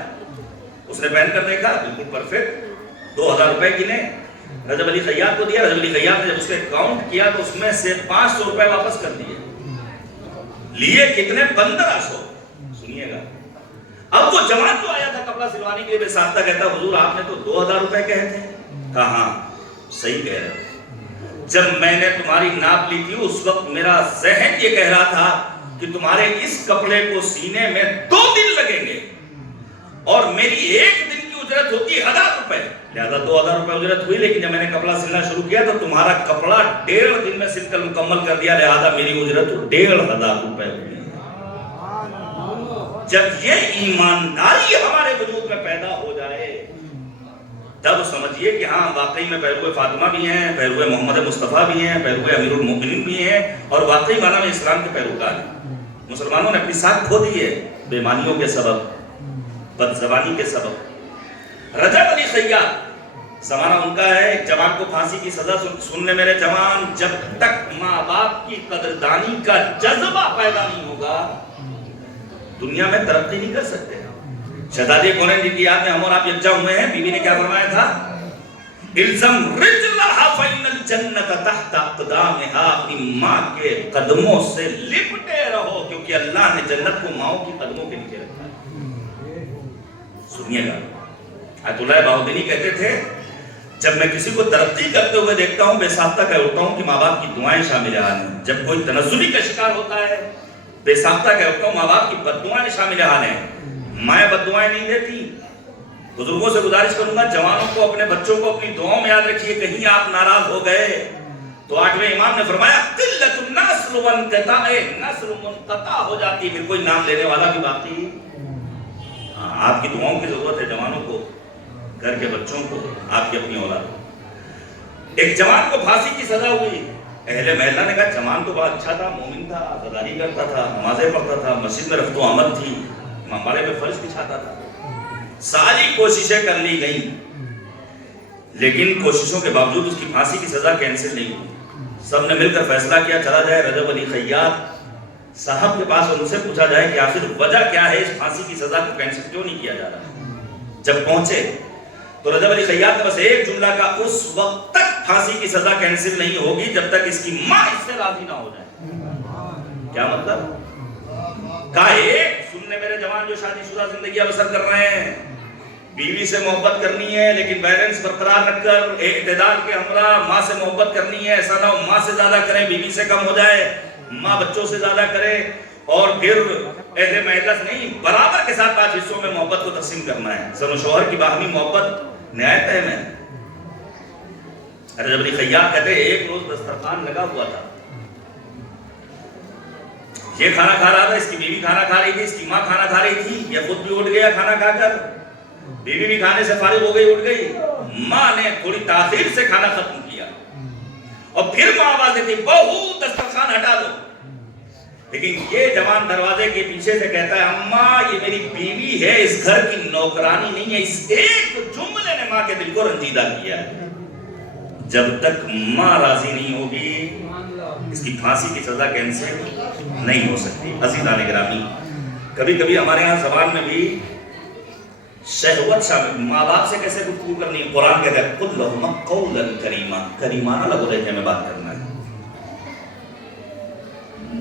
اس نے پہن کر دیکھا بالکل پرفیکٹ، 2000 روپے گنے، رجب علی خیاط کو دیا. رجب علی خیاط نے جب اس کے کاؤنٹ کیا تو اس میں سے 500 روپے واپس کر دیے. لیے کتنے؟ 1500. سنیے گا. اب وہ جوان جو آیا تھا کپڑا سلوانے کے لیے بے ساختہ کہتا حضور آپ نے تو 2000 روپے کہے تھے. کہا ہاں صحیح کہہ رہے. جب میں نے تمہاری ناپ لی تھی اس وقت میرا ذہن یہ کہہ رہا تھا کہ تمہارے اس کپڑے کو سینے میں 2 دن لگیں گے اور میری 1 دن کی اجرت ہوتی 1000 روپے، لہذا 2000 روپے اجرت ہوئی. لیکن جب میں نے کپڑا سلنا شروع کیا تو تمہارا کپڑا 1.5 دن میں سل کر مکمل کر دیا، لہذا میری اجرت 1500 روپے ہوئی. جب یہ ایمانداری ہمارے وجود میں پیدا ہو جائے تب سمجھیے کہ ہاں واقعی میں پیروے فاطمہ بھی ہیں، پیروے محمد مصطفیٰ بھی ہیں، پیروے امیر المومنین بھی ہیں، اور واقعی معنی میں اسلام کے پیروکار ہیں. مسلمانوں نے اپنی ساکھ کھو دی ہے بے ایمانیوں کے سبب، بد زبانی کے سبب. رجب علی خیاط زمانہ ان کا ہے. ایک جوان کو پھانسی کی سزا سننے میرے جوان، جب تک ماں باپ کی قدردانی کا جذبہ پیدا نہیں ہوگا دنیا میں ترقی نہیں کر سکتے. شہزادی کونین جی کی یاد میں ہم اور آپ یکجا ہوئے ہیں. بیوی نے کیا فرمایا تھا؟ الزم رجلہا فإن الجنت تحت اقدامہا. اپنی ماں کے قدموں سے لپٹے رہو کیونکہ اللہ نے جنت کو ماؤں کی قدموں کے نیچے رکھا ہے. سنیے گا. آیت اللہ بہاؤدینی کہتے تھے جب میں کسی کو ترقی کرتے ہوئے دیکھتا ہوں بے ساختہ کہہ اٹھتا ہوں کہ ماں باپ کی دعائیں شامل حال ہیں. جب کوئی تنزلی کا شکار ہوتا ہے بے ساختہ کہہ اٹھتا ہوں ماں باپ کی بد دعائیں شامل حال ہیں. مائیں بد دعائیں نہیں دیتی. بزرگوں سے گزارش کروں گا جوانوں کو اپنے بچوں کو اپنی دعاؤں میں یاد رکھیے. کہیں آپ ناراض ہو گئے تو 8ویں امام نے فرمایا قلت النسل وانقطاع، نسل منقطع ہو جاتی پھر کوئی نام لینے والا بھی باقی. آپ کی دعاؤں کی ضرورت ہے جوانوں کو، گھر کے بچوں کو، آپ کی اپنی اولاد کو. ایک جوان کو پھانسی کی سزا ہوئی. اہل محلہ نے کہا جوان تو بہت اچھا تھا، مومن تھا، عزاداری کرتا تھا، نمازیں پڑھتا تھا، مسجد میں رفت و آمد تھی، امام باڑے میں فرش بچھاتا تھا. ساری کوششیں کر لی گئیں لیکن کوششوں کے باوجود اس کی پھانسی کی سزا کینسل نہیں ہوئی. سب نے مل کر فیصلہ کیا چلا جائے رجب علی خیاط صاحب کے پاس اور ان سے پوچھا جائے کہ آخر وجہ کیا ہے اس پھانسی کی سزا کو کینسل کیوں نہیں کیا جا رہا. جب پہنچے تو رجب علی خیاط نے بس ایک جملہ کا اس وقت تک پھانسی کی سزا کینسل نہیں ہوگی جب تک اس کی ماں اس سے راضی نہ ہو جائے. کیا مطلب؟ کہا ایک سننے میرے جوان جو شادی شدہ زندگیاں بسر کر رہے ہیں، بیوی سے محبت کرنی ہے لیکن بیلنس برقرار رکھ کر اعتدال کے ہمراہ. ماں سے محبت کرنی ہے، ایسا نہ ہو ماں سے زیادہ کریں بیوی سے کم ہو جائے، ماں بچوں سے زیادہ کرے، اور پھر اہل محلہ سے نہیں برابر کے ساتھ 5 حصوں میں محبت کو تقسیم کرنا ہے. زن و شوہر کی باہمی محبت نہایت اہم ہے. رجب علی خیاط کہتے ہیں ایک روز دسترخوان لگا ہوا تھا، یہ کھانا کھا رہا تھا، اس کی بیوی کھانا کھا رہی تھی، اس کی ماں کھانا کھا رہی تھی، یہ خود بھی اٹھ گیا کھانا کھا کر، بیوی بھی کھانے سے فارغ ہو گئی اٹھ گئی. ماں نے تھوڑی تاخیر سے کھانا ختم کیا اور پھر ماں آواز دیتی بہو دسترخوان ہٹا دو. لیکن یہ جوان دروازے کے پیچھے سے کہتا ہے اماں یہ میری بیوی ہے، اس گھر کی نوکرانی نہیں ہے. اس ایک جملے نے ماں کے دل کو رنجیدہ کیا ہے. جب تک ماں راضی نہیں ہوگی اس کی پھانسی کی سزا کینسل نہیں ہو سکتی. عزیزان گرامی کبھی کبھی ہمارے ہاں زبان میں بھی شہوت شامل. ماں باپ سے کیسے گفتگو کرنی ہے؟ قرآن کہتا ہے قل لہما قولا کریما، کریمانہ لب و لہجے میں بات کرنا ہے.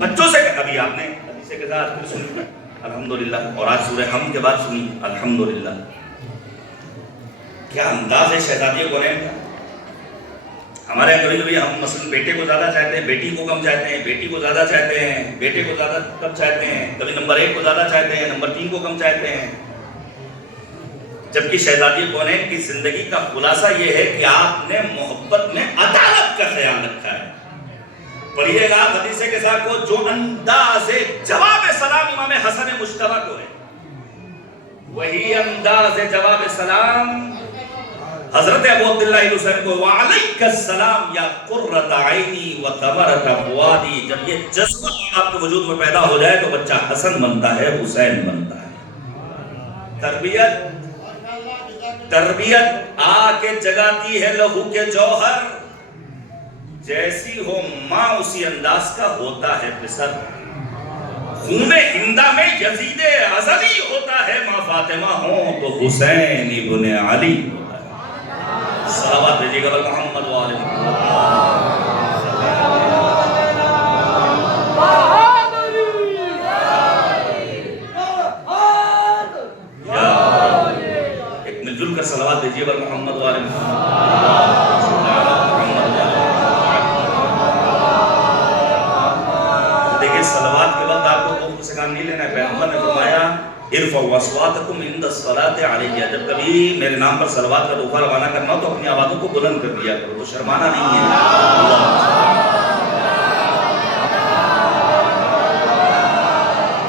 بچوں سے ابھی آپ نے حدیث کے ساتھ سنی الحمدللہ، اور آج سورہ حمد کے بعد سنی الحمدللہ. کیا انداز ہے شہزادی کونین کا. ہمارے یہاں کبھی کبھی ہم مثلا بیٹے کو زیادہ چاہتے ہیں، بیٹی کو کم چاہتے ہیں، بیٹی کو زیادہ چاہتے ہیں، بیٹے کو زیادہ کم چاہتے ہیں، کبھی نمبر 1 کو زیادہ چاہتے ہیں، نمبر 3 کو کم چاہتے ہیں. جبکہ شہزادی کونین کی زندگی کا خلاصہ یہ ہے کہ آپ نے محبت میں عدالت کا خیال رکھا ہے. پڑھیے گا حدیث کے ساتھ کو جو انداز جواب سلام امام حسن مجتبی کو ہے، وہی انداز جواب سلام حضرت ابو عبداللہ حسین کو وعلیک السلام یا قرۃ عینی و ثمرۃ فؤادی. جب یہ جذبہ آپ کے وجود میں پیدا ہو جائے تو بچہ حسن بنتا ہے، حسین بنتا ہے. تربیت آ کے جگاتی ہے لہو کے جوہر، جیسی ہو ماں اسی انداز کا ہوتا ہے پسر. خون ہندہ میں یزید ازلی ہوتا ہے، ماں فاطمہ ہوں تو حسین ابن علی. صلوات بھیجیے گا محمد و آل محمد. ایک مل جل کر صلوات بھیجیے گا محمد و آل محمد. دیکھیں صلوات کے وقت آپ کو بہت سے کام نہیں لینا ہے. پیغمبر نے فرمایا ارفعوا اصواتکم عند الصلاۃ علیہ. جب کبھی میرے نام پر صلوات کا تحفہ روانہ کرنا ہو تو اپنی آوازوں کو بلند کر دیا کرو، تو شرمانا نہیں ہے.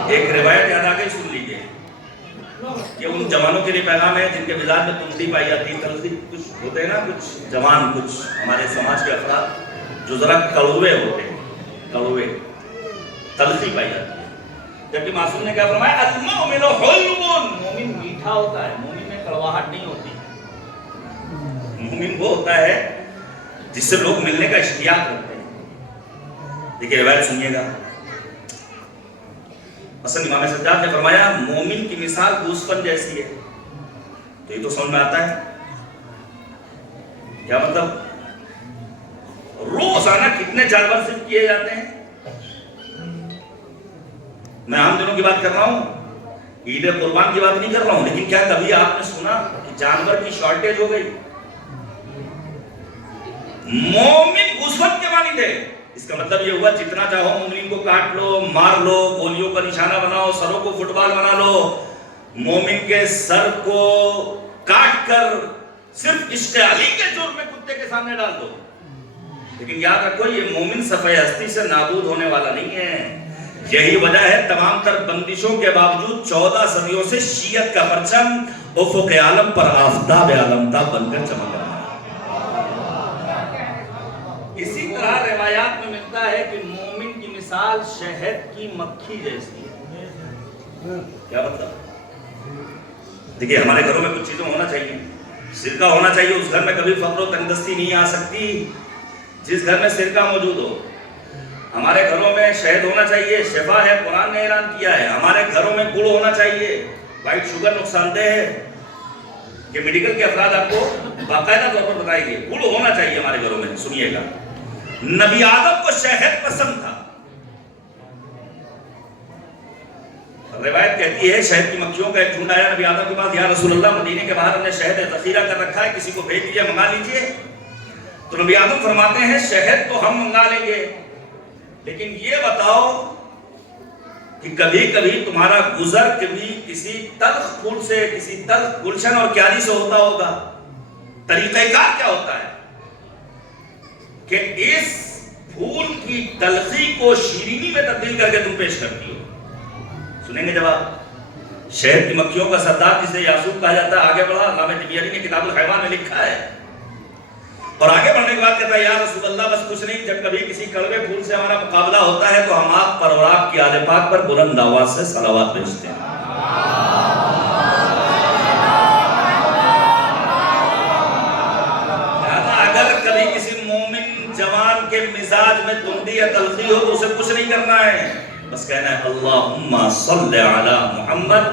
ایک روایت یاد آ گئی، سن لیجیے. یہ ان جوانوں کے لیے پیغام ہے جن کے مزاج میں تلخی پائی جاتی ہے. تلخی کچھ ہوتے ہیں نا، کچھ جوان، کچھ ہمارے سماج کے افراد جو ذرا کڑوے ہوتے ہیں، کڑوے، تلخی پائی جاتی ہے. جبکہ معصوم نے کیا فرمایا المؤمن حلو، مومن میٹھا ہوتا ہے، مومن میں کڑواہٹ نہیں ہوتی. مومن وہ ہوتا ہے جس سے لوگ ملنے کا اشتیاق کرتے ہیں. دیکھیے روایت سنیے گا. مثلا امام سجاد نے فرمایا مومن کی مثال گوسفند جیسی ہے. تو یہ تو سمجھ میں آتا ہے کیا مطلب؟ روزانہ کتنے جانور ذبح کیے جاتے ہیں؟ میں عام دنوں کی بات کر رہا ہوں، عید قربان کی بات نہیں کر رہا ہوں. لیکن کیا کبھی آپ نے سنا کہ جانور کی شارٹیج ہو گئی؟ مومن گوسفند کے مانند ہے. اس کا مطلب یہ ہوا جتنا چاہو مومنین کو کاٹ لو، مار لو، گولیوں کا نشانہ بناؤ، سروں کو فٹ بال بنا لو. مومن کے سر کو کاٹ کر صرف عشق علی کے جرم میں کتے کے سامنے ڈال دو. لیکن یاد رکھو یہ مومن صفحہ ہستی سے نابود ہونے والا نہیں ہے. یہی وجہ ہے تمام تر بندشوں کے باوجود 14 صدیوں سے شیعت کا پرچم افق عالم پر آفتاب عالمتاب بن کر چمک رہا ہے. اسی طرح روایات میں ملتا ہے کہ مومن کی مثال شہد کی مکھی جیسی ہے. کیا مطلب؟ دیکھیے ہمارے گھروں میں کچھ چیزیں ہونا چاہیے. سرکہ ہونا چاہیے. اس گھر میں کبھی فقر و تنگدستی نہیں آ سکتی جس گھر میں سرکہ موجود ہو. ہمارے گھروں میں شہد ہونا چاہیے، شفا ہے، قرآن نے اعلان کیا ہے. ہمارے گھروں میں گڑ ہونا چاہیے. وائٹ شوگر نقصان دہ ہے، کہ میڈیکل کے افراد آپ کو باقاعدہ طور پر بتائیں گے. گڑ ہونا چاہیے ہمارے گھروں میں. سنیے گا نبی آدم کو شہد پسند تھا. روایت کہتی ہے شہد کی مکھیوں کا ایک جھنڈ آیا نبی آدم کے پاس، یا رسول اللہ مدینے کے باہر ہم نے شہد ذخیرہ کر رکھا ہے، کسی کو بھیج دیجیے، منگا لیجیے. تو نبی آدم فرماتے ہیں شہد تو ہم منگا لیں گے، لیکن یہ بتاؤ کہ کبھی کبھی تمہارا گزر کبھی کسی تلخ پھول سے، کسی تلخ گلشن اور کیاری سے ہوتا ہوگا. طریقہ کار کیا ہوتا ہے کہ اس پھول کی تلخی کو شیرینی میں تبدیل کر کے تم پیش کرتی ہو. سنیں گے جواب. شہد کی مکھیوں کا سردار جسے یاسوب کہا جاتا ہے آگے بڑھا. علامہ طبیعی نے کتاب الحیوان میں لکھا ہے. اور آگے بڑھنے کے بعد کہتا ہے یا رسول اللہ بس کچھ نہیں، جب کبھی کسی کڑوے پھول سے ہمارا مقابلہ ہوتا ہے تو ہم آپ پر اور آپ کی آل پاک پر بلند آواز سے صلوات بھیجتے ہیں. اگر کبھی کسی مومن جوان کے مزاج میں تندی یا تلخی ہو تو اسے کچھ نہیں کرنا ہے، بس کہنا ہے اللہم صلی علی محمد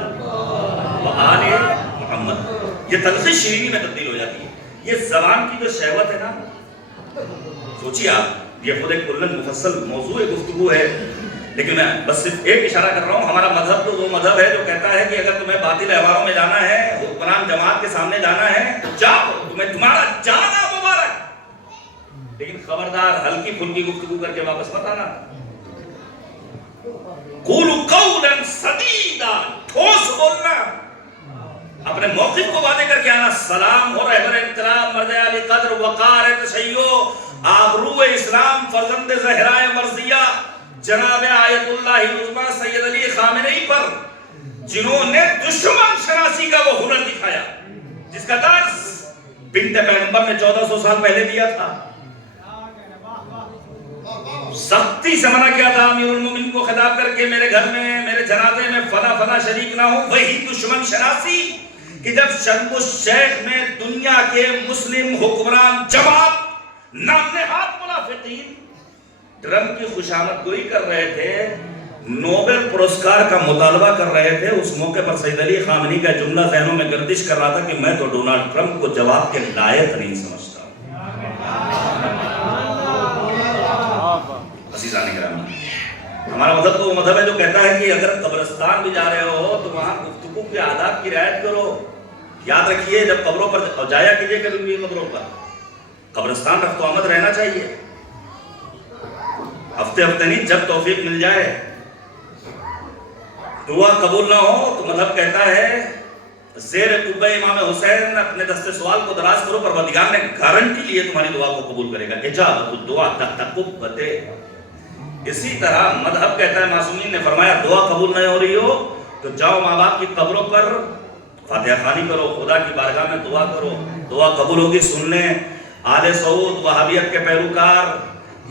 و آل محمد. یہ تلخی شیرینی میں تبدیل ہو جاتی ہے. یہ زبان کی جو شہوت ہے نا، سوچیے آپ، یہ خود ایک کلن مفصل موضوع گفتگو ہے، لیکن میں بس صرف ایک اشارہ کر رہا ہوں. ہمارا مذہب تو وہ مذہب ہے جو کہتا ہے کہ اگر تمہیں باطل احواروں میں جانا ہے، حکمران جماعت کے سامنے جانا ہے تو جاؤ، تمہیں تمہارا جانا مبارک. لیکن خبردار ہلکی پھلکی گفتگو کر کے واپس مت آنا. قولوا قولا سدیدا، ٹھوس بولنا، اپنے موقف کو واضح کر کے آنا. سلام ہو رہبر انقلاب، مرد علی قدر، وقار تشیع، آبرو اسلام، فرزند زہرائے مرضیہ جناب آیت اللہ عظمیٰ سید علی خامنئی پر، جنہوں نے دشمن شناسی کا وہ ہنر دکھایا جس کا درس بنت پیغمبر نے 1400 سال پہلے دیا تھا. سختی سے منع کیا تھا امیر المومنین کو خطاب کر کے میرے گھر میں میرے جنازے میں فلاں فلاں شریک نہ ہو. وہی دشمن شناسی کہ جب شرم الشیخ میں دنیا کے مسلم حکمران جماعت نام نہاد منافقین ٹرمپ کی خوشامد گوئی کر رہے تھے، نوبل پرسکار کا مطالبہ کر رہے تھے، اس موقع پر سید علی خامنئی کا جملہ ذہنوں میں گردش کر رہا تھا کہ میں تو ڈونلڈ ٹرمپ کو جواب کے لائق نہیں سمجھتا. عزیزان گرامی، ہمارا مذہب تو وہ مذہب ہے جو کہتا ہے کہ اگر قبرستان بھی جا رہے ہو تو وہاں گفتگو کے آداب کی رعایت کرو. یاد رکھیے جب قبروں پر جایا کیجئے کبھی بھی قبروں پر، قبرستان رفت و آمد رہنا چاہیے، ہفتے ہفتے نہیں، جب توفیق مل جائے. دعا قبول نہ ہو تو مذہب کہتا ہے زیر قبہ امام حسین اپنے دست سوال کو دراز کرو، پروردگار نے گارنٹی لیے تمہاری دعا کو قبول کرے گا. اجابت الدعا تحت قبۃ. اسی طرح مذہب کہتا ہے، معصومین نے فرمایا دعا قبول نہیں ہو رہی ہو تو جاؤ ماں باپ کی قبروں پر فاتحہ خوانی کرو، خدا کی بارگاہ میں دعا کرو، دعا قبول ہوگی. سن لیں آل سعود وہابیت کے پیروکار،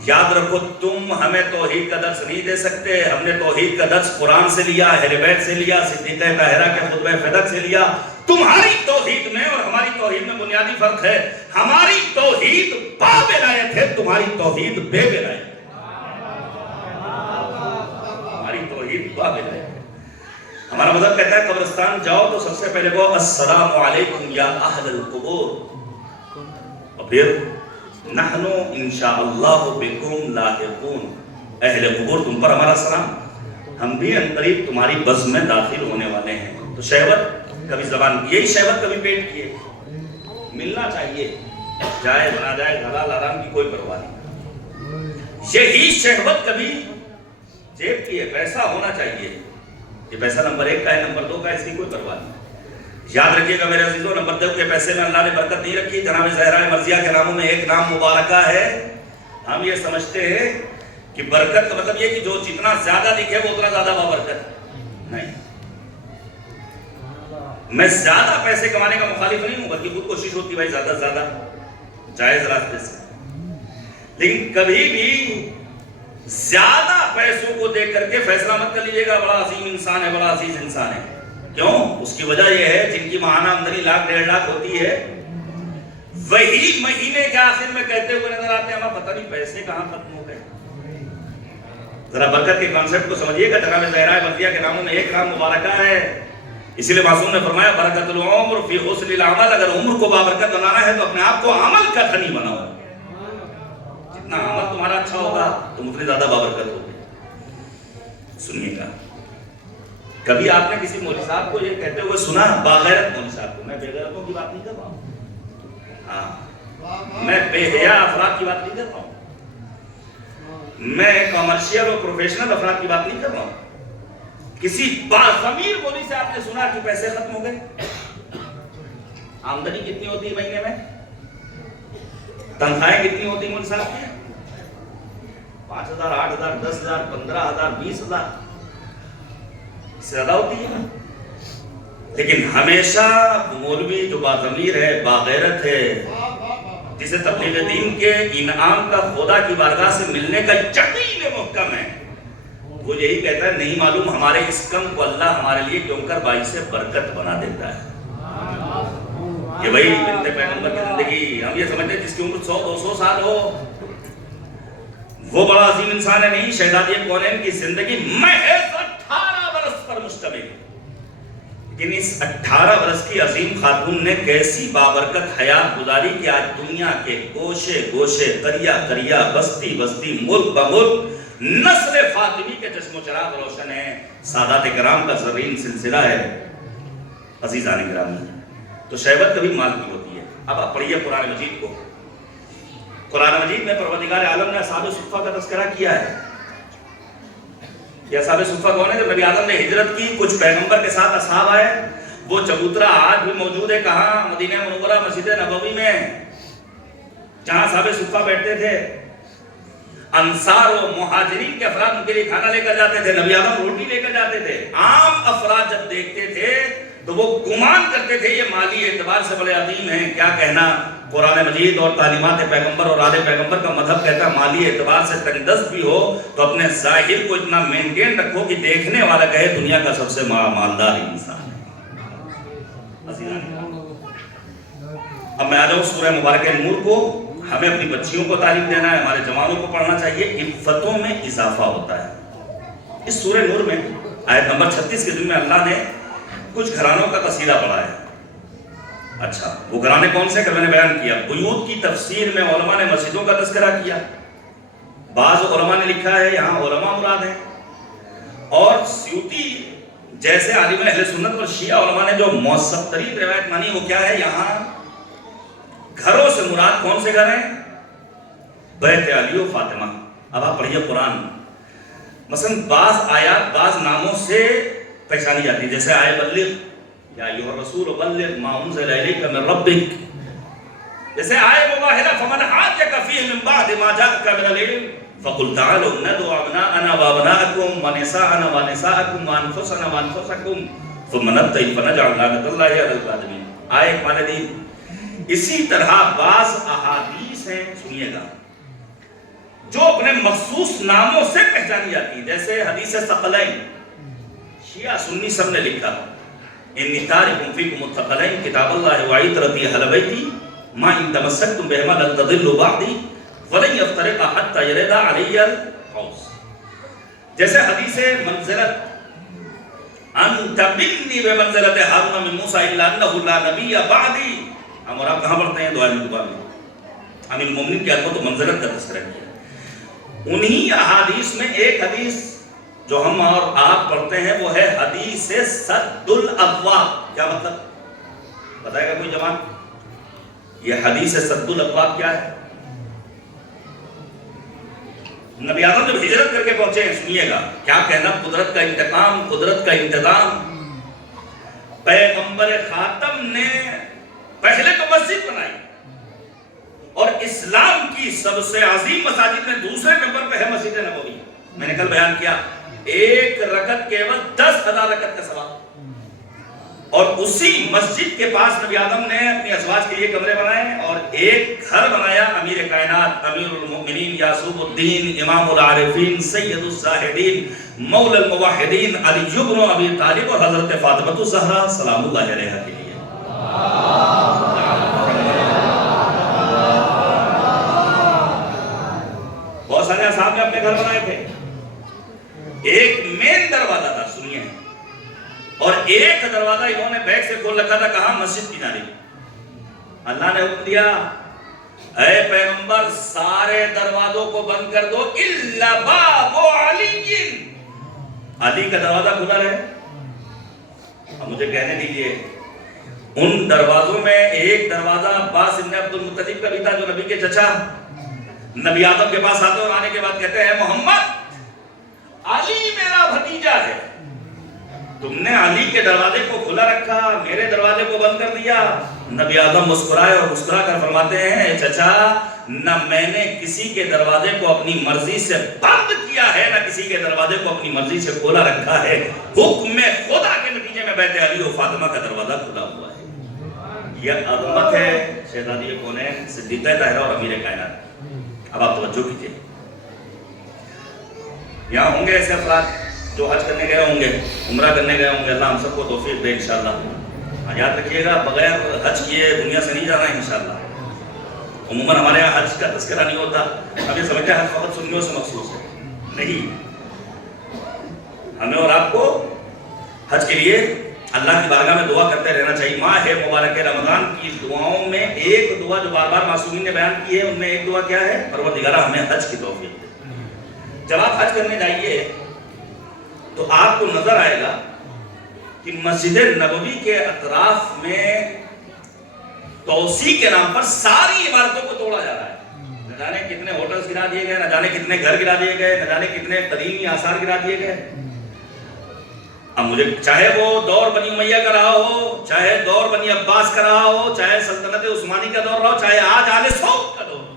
یاد رکھو تم ہمیں توحید کا درس نہیں دے سکتے. ہم نے توحید کا درس قرآن سے لیا، اہل بیت سے لیا، صدیقہ طاہرہ کے خطبہ فدق سے لیا. تمہاری توحید میں اور ہماری توحید میں بنیادی فرق ہے. ہماری توحید با ولایت ہے، تمہاری توحید بے ولایت. ہمارا مذہب کہتا ہے قبرستان جاؤ تو سب سے پہلے کہو السلام علیکم یا اہل القبور، اور پھر نحنو انشاءاللہ بکم لاحقون. اہل قبور تم پر ہمارا سلام، ہم بھی عنقریب تمہاری بزم میں داخل ہونے والے ہیں. تو شہوت کبھی زبان، یہی شہوت کبھی پیٹ کی ہے. ملنا چاہیے، جائز نہ جائز حلال حرام کی کوئی پرواہ نہیں. یہی شہوت کبھی جیب کی ہے، پیسہ ہونا چاہیے. یہ پیسہ نمبر 1 کا ہے، نمبر 2 کا ہے، اس کی کوئی پرواہ نہیں. یاد رکھیے گا میرے عزیزوں، نمبر 2 کے پیسے میں اللہ نے برکت نہیں رکھی. جناب زہرائے مرضیہ کے ناموں میں ایک نام مبارکہ ہے. ہم یہ سمجھتے ہیں کہ برکت کا مطلب یہ کہ جو جتنا زیادہ دکھے وہ اتنا زیادہ بابرکت نہیں. میں زیادہ پیسے کمانے کا مخالف نہیں ہوں، بلکہ خود کوشش ہوتی بھائی زیادہ سے زیادہ جائز راستے سے. لیکن کبھی بھی زیادہ پیسوں کو دیکھ کر کے فیصلہ مت کر لیجیے گا بڑا عظیم انسان ہے، بڑا عزیز انسان ہے. کیوں؟ اس کی وجہ یہ ہے جن کی ماہانہ آمدنی 1,00,000 1.5 لاکھ ہوتی ہے، وہی مہینے کے آخر میں کہتے ہوئے نظر آتے ہیں ہمیں پتہ نہیں پیسے کہاں ختم ہو گئے. ذرا برکت کے کانسیپٹ کو سمجھیے گا. جناب زہرائے مرضیہ کے ناموں میں ایک نام مبارکہ ہے. اسی لیے معصوم نے فرمایا برکت العمر فی حسن العمل. اگر عمر کو بابرکت بنانا ہے تو اپنے آپ کو عمل کا دھنی بناؤ. جتنا عمل تمہارا اچھا ہوگا تم اتنی زیادہ بابرکت ہوگی. سنیے گا، کبھی آپ نے کسی مولوی صاحب کو یہ کہتے ہوئے سنا، باغیرت مولوی صاحب کو؟ میں بے غیرتوں کی بات نہیں کر رہا ہوں، ہاں میں بے حیا افراد کی بات نہیں کر رہا ہوں، میں کمرشل اور پروفیشنل افراد کی بات نہیں کر رہا ہوں. کسی باضمیر مولوی سے آپ نے سنا کہ پیسے ختم ہو گئے؟ آمدنی کتنی ہوتی ہے مہینے میں؟ تنخواہیں کتنی ہوتی مولوی صاحب کی؟ 5,000 8,000 10,000 15,000 20,000 سے زیادہ ہوتی ہے. لیکن ہمیشہ مولوی جو باضمیر ہے، باغیرت ہے، جسے تبلیغ دین کے انعام کا خدا کی بارگاہ سے ملنے کا یقین محکم ہے، وہ یہی کہتا ہے نہیں معلوم ہمارے اس کم کو اللہ ہمارے لیے کیوں کر باعث برکت بنا دیتا ہے. یہ وہی بنت پیغمبر کی زندگی. ہم یہ سمجھتے ہیں جس کی عمر 100-200 سال ہو وہ بڑا عظیم انسان ہے. نہیں، شہزادی کونین کی زندگی محض 18 برس پر مشتمل. لیکن اس 18 برس کی عظیم خاتون نے کیسی بابرکت حیات گزاری کہ آج دنیا کے گوشے گوشے، قریہ قریہ، بستی بستی، ملک بملک نسل فاطمی کے چشم و چراغ روشن ہے. سادات کرام کا زرین سلسلہ ہے. عزیزان کرام، تو شہوت کبھی مال کی ہوتی ہے. اب آپ پڑھیے قرآن مجید کو. قرآن مجید میں پروردگار عالم نے اصحاب صفہ کا تذکرہ کیا ہے. یہ اصحاب صفہ کون ہے؟ جب نبی آدم نے ہجرت کی کچھ پیغمبر کے ساتھ اصحاب آئے. وہ چبوترا آج بھی موجود ہے. کہاں؟ مدینہ منورہ مسجد نبوی میں, جہاں اصحاب صفہ بیٹھتے تھے. انصار و مہاجرین کے افراد ان کے لیے کھانا لے کر جاتے تھے. نبی آدم روٹی لے کر جاتے تھے. عام افراد جب دیکھتے تھے تو وہ گمان کرتے تھے یہ مالی اعتبار سے بڑے عظیم ہیں. کیا کہنا, قرآن مجید اور تعلیمات پیغمبر اور آل پیغمبر کا مذہب کہتا ہے مالی اعتبار سے تنگ دست بھی ہو تو اپنے ظاہر کو اتنا مینٹین رکھو کہ دیکھنے والا کہے دنیا کا سب سے مالدار انسان ہے. اب میں آ جاؤں سورہ مبارکہ نور کو. ہمیں اپنی بچیوں کو تعلیم دینا ہے, ہمارے جوانوں کو پڑھنا چاہیے. عفتوں میں اضافہ ہوتا ہے. اس سورہ نور میں آیت نمبر 36 کے دن میں اللہ نے کچھ گھرانوں کا تذکرہ پڑھا ہے. اچھا, وہ گھرانے کون سے کہ میں نے بیان کیا. بیوت کی تفسیر میں علماء نے مسجدوں کا تذکرہ کیا. بعض علماء نے لکھا ہے یہاں علماء مراد ہیں, اور سیوطی جیسے عالم اہل سنت اور شیعہ علماء نے جو موثق ترین روایت مانی وہ کیا ہے, یہاں گھروں سے مراد کون سے گھر ہیں؟ بیت علی و فاطمہ. اب آپ پڑھیے قرآن, مثلا بعض آیات بعض ناموں سے پہچانی جاتی ہے, جیسے آئے بلغ یا ایھا الرسول بلغ ما انزل الیک من ربک, جیسے آئے مباہلہ فمن حاجک فیہ من بعد ما جاءک من العلم فقل تعالوا ندعو ابناءنا وابناءکم ونساءنا ونساءکم وانفسنا وانفسکم ثم نبتہل فنجعل لعنۃ اللہ علی الکاذبین. آئے ماندین. اسی طرح بعض احادیث ہیں, سنیے گا, جو اپنے مخصوص ناموں سے پہچانی جاتی ہیں. جیسے حدیث ثقلین, شیعہ سنی سب نے لکھا, انی تارک فیکم الثقلین کتاب اللہ وعطرتی اہل بیتی ما ان تمسکتم بہما لن تضلوا بعدی ولن یفترقا حتی یرد علی الحوض. جیسے حدیث منزلت انت منی بمنزلت ہارون من موسیٰ الا انہ لا نبی بعدی. ہم اور آپ کہاں پڑھتے ہیں دعائے میں دعا میں امیر المومنین کی عظمت و منزلت کا تذکرہ کیا. انہی احادیث میں ایک حدیث جو ہم اور آپ پڑھتے ہیں وہ ہے حدیث سد الابواب. کیا مطلب بتائے گا کوئی جوان؟ یہ حدیث سد الابواب کیا ہے؟ نبی آدم جب ہجرت کر کے پہنچے ہیں, سنیے گا کیا کہنا, قدرت کا انتقام, قدرت کا انتظام. پیغمبر خاتم نے پہلے تو مسجد بنائی, اور اسلام کی سب سے عظیم مساجد میں دوسرے نمبر پہ ہے مسجد نبوی. میں نے کل بیان کیا, ایک رکعت کے عوض 10,000 رکعت کا ثواب. اور اسی مسجد کے پاس نبی آدم نے اپنی ازواج کے لیے کمرے بنائے, اور ایک گھر بنایا امیر کائنات, امیر المؤمنین, یعصوب الدین, امام العارفین, سید الزاہدین, مولا الموحدین, علی بن ابی طالب اور حضرت فاطمہ الزہرا سلام اللہ علیہا کے لیے. بہت سارے اصحاب نے اپنے گھر بنائے تھے. ایک مین دروازہ تھا, سنیے, اور ایک دروازہ انہوں نے بیک سے کھول رکھا تھا. کہاں؟ مسجد کی جانب. اللہ نے حکم دیا, اے پیغمبر سارے دروازوں کو بند کر دو الا باب علی, علی کا دروازہ کھلا رہے. اب مجھے کہنے دیجیے, ان دروازوں میں ایک دروازہ عباس ابن عبد المطلب کا بھی تھا, جو نبی کے چچا نبی آدم کے پاس آتے اور آنے کے بعد کہتے ہیں محمد علی میرا بھتیجا ہے, تم نے علی کے دروازے کو کھلا رکھا, میرے دروازے کو بند کر دیا. نبی آدم مسکرائے اور مسکرا کر فرماتے ہیں, چچا نہ میں نے کسی کے دروازے کو اپنی مرضی سے بند کیا ہے, نہ کسی کے دروازے کو اپنی مرضی سے کھولا رکھا ہے. حکم خدا کے نتیجے میں بیت علی و فاطمہ کا دروازہ کھلا ہوا ہے. یہ عظمت ہے شہزادی کونین صدیقہ طاہرہ اور امیر کائنات. اب آپ توجہ کیجئے, یہاں ہوں گے ایسے افراد جو حج کرنے گئے ہوں گے, عمرہ کرنے گئے ہوں گے. اللہ ہم سب کو توفیق دے انشاءاللہ. یاد رکھیے گا بغیر حج کیے دنیا سے نہیں جانا ہے انشاءاللہ. عموماً ہمارے یہاں حج کا تذکرہ نہیں ہوتا, ہم یہ سمجھتے ہیں حج فقط سنیوں سے مخصوص ہے. نہیں, ہمیں اور آپ کو حج کے لیے اللہ کی بارگاہ میں دعا کرتے رہنا چاہیے. ماہ مبارک رمضان کی دعاؤں میں ایک دعا جو بار بار معصومین نے بیان کی ہے, ان میں ایک دعا کیا ہے, پروردگارہ ہمیں حج کی توفیق دے. جب آپ حج کرنے جائیے تو آپ کو نظر آئے گا کہ مسجد نبوی کے اطراف میں توسیع کے نام پر ساری عمارتوں کو توڑا جا رہا ہے. نہ جانے کتنے ہوٹلز گرا دیے گئے، نہ جانے کتنے گھر گرا دیے گئے، نہ جانے کتنے قدیمی آثار گرا دیے گئے۔ اب مجھے چاہے وہ دور بنی امیہ کا رہا ہو، چاہے دور بنی عباس کا رہا ہو، چاہے سلطنت عثمانی کا دور رہا ہو، چاہے آج آل سعود کا دور ہو،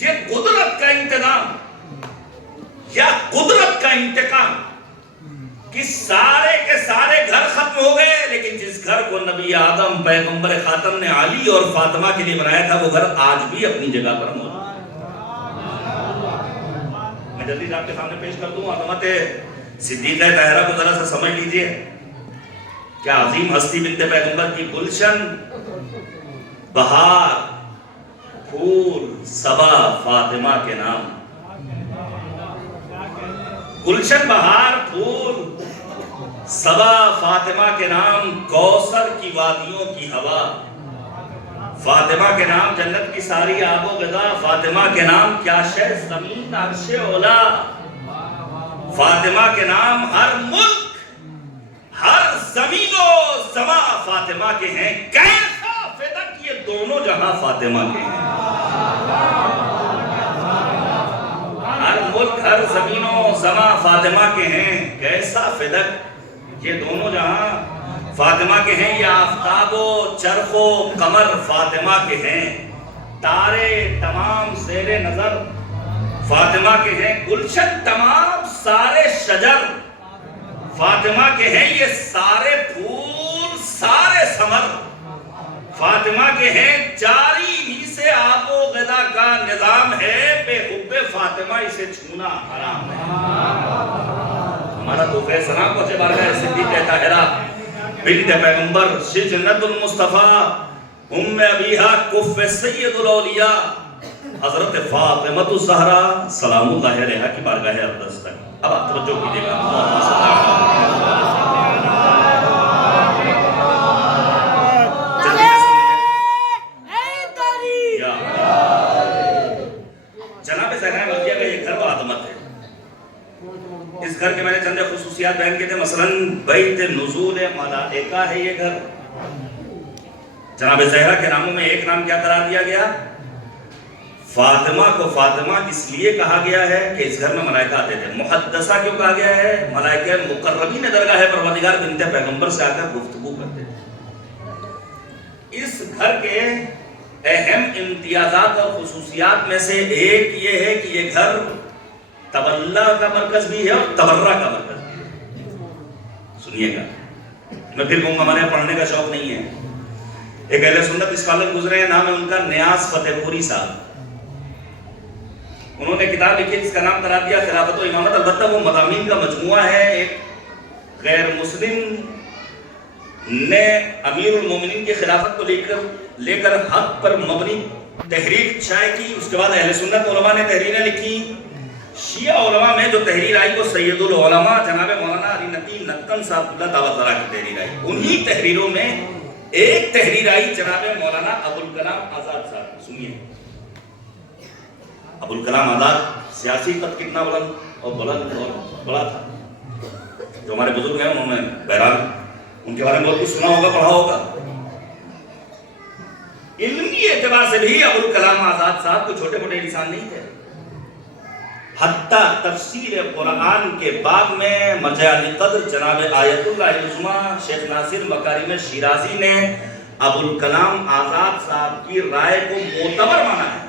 یہ قدرت کا انتظام یا قدرت کا انتقام کہ سارے کے سارے گھر ختم ہو گئے، لیکن جس گھر کو نبی آدم پیغمبر خاتم نے علی اور فاطمہ کے لیے بنایا تھا وہ گھر آج بھی اپنی جگہ پر موجود ہے۔ میں جلدی سے آپ کے سامنے پیش کر دوں عظمت صدیقہ طاہرہ کو ذرا سا سمجھ لیجئے، کیا عظیم ہستی بنت پیغمبر کی گلشن بہار پھول صبا فاطمہ کے نام، گلشن بہار پھول صبا فاطمہ کے نام، کوثر کی وادیوں کی ہوا فاطمہ کے نام، جنت کی ساری آب و غذا فاطمہ کے نام، کیا شے زمین عرش اولا فاطمہ کے نام، ہر ملک ہر زمین و زماں فاطمہ کے ہیں، کیسا فدق یہ دونوں جہاں فاطمہ کے ہیں، ہر ملک ہر زمین و زماں فاطمہ کے ہیں، کیسا فدق یہ دونوں جہاں فاطمہ کے ہیں، یہ آفتاب و چرخ و قمر فاطمہ کے ہیں، تارے تمام زیر نظر فاطمہ کے ہیں، گلشن تمام سارے شجر فاطمہ کے ہیں، یہ سارے پھول سارے ثمر فاطمہ کے ہیں، جاری ہی سے آب و غذا کا نظام ہے، بے حب فاطمہ اسے چھونا حرام ہے۔ ہمارا تو فیصلہ پہنچے بارگاہ صدیقہ طاہرہ بنت پیغمبر شجنت المصطفیٰ ام ابیہا کف سید الاولیاء حضرت فاطمہ الزہرا سلام اللہ علیہا کی بارگاہ اقدس تک۔ اب آپ توجہ کیجئے گا، جناب زہرا مرضیہ کا یہ گھر و عظمت ہے۔ اس گھر کے میں نے چند خصوصیات بیان کیے تھے، مثلاً بیت نزول ملائکہ ہے یہ گھر۔ جناب زہرا کے ناموں میں ایک نام کیا قرار دیا گیا؟ فاطمہ کو فاطمہ اس لیے کہا گیا ہے کہ اس گھر میں ملائکہ آتے تھے۔ محدثہ کیوں کہا گیا ہے؟ ملائکہ مقربین درگاہ پروردگار بنت پیغمبر سے آ کر گفتگو کرتے تھے۔ اس گھر کے اہم امتیازات اور خصوصیات میں سے ایک یہ ہے کہ یہ گھر تولہ کا مرکز بھی ہے اور تبرہ کا مرکز بھی ہے۔ سنیے گا، میں پھر کہوں گا ہمارے یہاں پڑھنے کا شوق نہیں ہے۔ ایک اہل سنت اسکالر گزرے ہیں، نام ہے ان کا نیاز فتح پوری صاحب۔ انہوں نے کتاب لکھی جس کا نام قرار دیا خلافت و امامت۔ البتہ وہ مضامین کا مجموعہ ہے۔ ایک غیر مسلم نے امیر المومنین کی خلافت کو لے کر حق پر مبنی تحریر شائع کی، اس کے بعد اہل سنت علماء نے تحریریں لکھی۔ شیعہ علماء میں جو تحریر آئی وہ سید العلماء جناب مولانا علی نقی نقن صاحب اللہ دعوت ذرا کی تحریر آئی۔ انہی تحریروں میں ایک تحریر آئی جناب مولانا ابوالکلام آزاد صاحب۔ سنیے، ابوالکلام آزاد سیاسی قد کتنا بلند اور بڑا تھا، جو ہمارے بزرگ ہیں انہوں نے بہرحال ان کے بارے میں بہت کچھ سنا ہوگا، پڑھا ہوگا۔ علمی اعتبار سے بھی ابوالکلام آزاد صاحب کوئی چھوٹے موٹے انسان نہیں تھے۔ حتیٰ تفسیر قرآن کے باب میں مجال قدر جناب آیت اللہ عظمیٰ شیخ ناصر مکارم شیرازی نے ابوالکلام آزاد صاحب کی رائے کو معتبر مانا ہے۔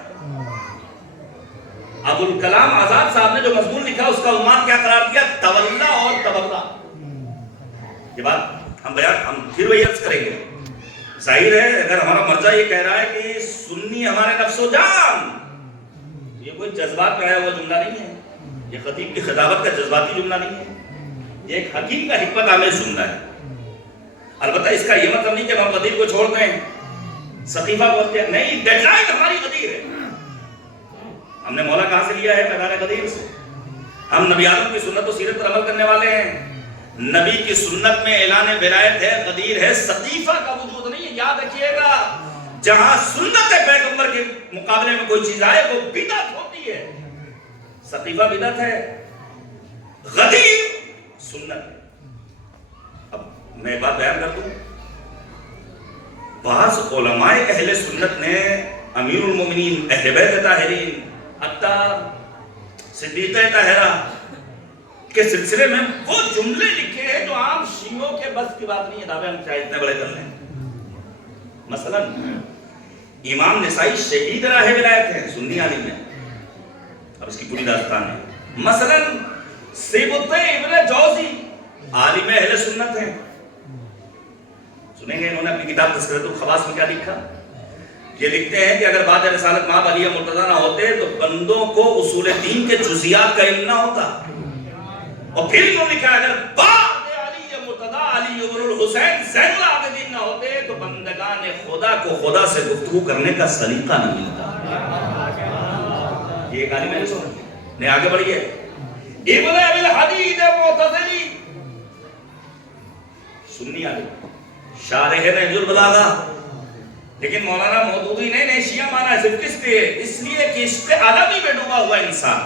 ابوالکلام آزاد صاحب نے جو مضمون لکھا اس کا عنوان کیا قرار دیا؟ تولہ اور تبرہ۔ یہ بات ہم پھر وہی عرض کریں گے۔ ظاہر ہے اگر ہمارا مرجع یہ کہہ رہا ہے کہ سنی ہمارے نفس و جان، یہ کوئی جذبات میں آیا ہوا جملہ نہیں ہے، یہ خطیب کی خطابت کا جذباتی جملہ نہیں ہے، یہ ایک حکیم کا حکمت آمیز جملہ ہے۔ البتہ اس کا یہ مطلب نہیں کہ ہم غدیر کو چھوڑ دیں، سقیفہ کو اختیار نہیں، ڈیڈ لائن ہماری غدیر ہے۔ ہم نے مولا کہاں سے لیا ہے؟ میدان غدیر سے۔ ہم نبی آدم کی سنت و سیرت پر عمل کرنے والے ہیں۔ نبی کی سنت میں اعلان ولایت ہے، غدیر ہے، سقیفہ کا وجود نہیں ہے۔ یاد رکھیے گا، جہاں سنت پیغمبر کے مقابلے میں کوئی چیز آئے وہ بدعت ہوتی ہے۔ سقیفہ بدعت ہے، غدیر سنت ہے۔ اب میں ایک بات بیان کر دوں، بعض علماء اہل سنت نے امیر المومنین اہل بیت طاہرین حتی صدیق طاہرہ کے سلسلے میں وہ جملے لکھے ہیں جو عام شیعوں کے بس کی بات نہیں ہے. دعوے ہم چاہے اتنے بڑے کر لیں. مثلا امام نسائی شہید راہ ولایت ہیں, سنی عالم ہے, اب اس کی پوری داستان ہے. مثلا سیبوت ابن جوزی عالم اہل سنت ہیں, سنیں گے انہوں نے اپنی کتاب تذکرۃ الخواص میں کیا لکھا. یہ لکھتے ہیں کہ اگر بعد رسالت مآب علی مرتضیٰ نہ ہوتے تو بندوں کو اصول دین کے جزیات کا علم نہ ہوتا. اور پھر انہوں نے لکھا اگر بعد علی مرتضیٰ علی ابن الحسین زین العابدین نہ ہوتے تو بندگان خدا کو خدا سے گفتگو کرنے کا سلیقہ نہ ملتا. یہ ایک عالم ہے سنت نے آگے بڑھی ہے. ابن ابی الحدید معتزلی سنی عالم شارح نہج البلاغہ, لیکن مولانا مودودی نے شیعہ مانا ہے صرف کس لیے؟ اس لیے کہ عشق عالمی میں ڈوبا ہوا انسان.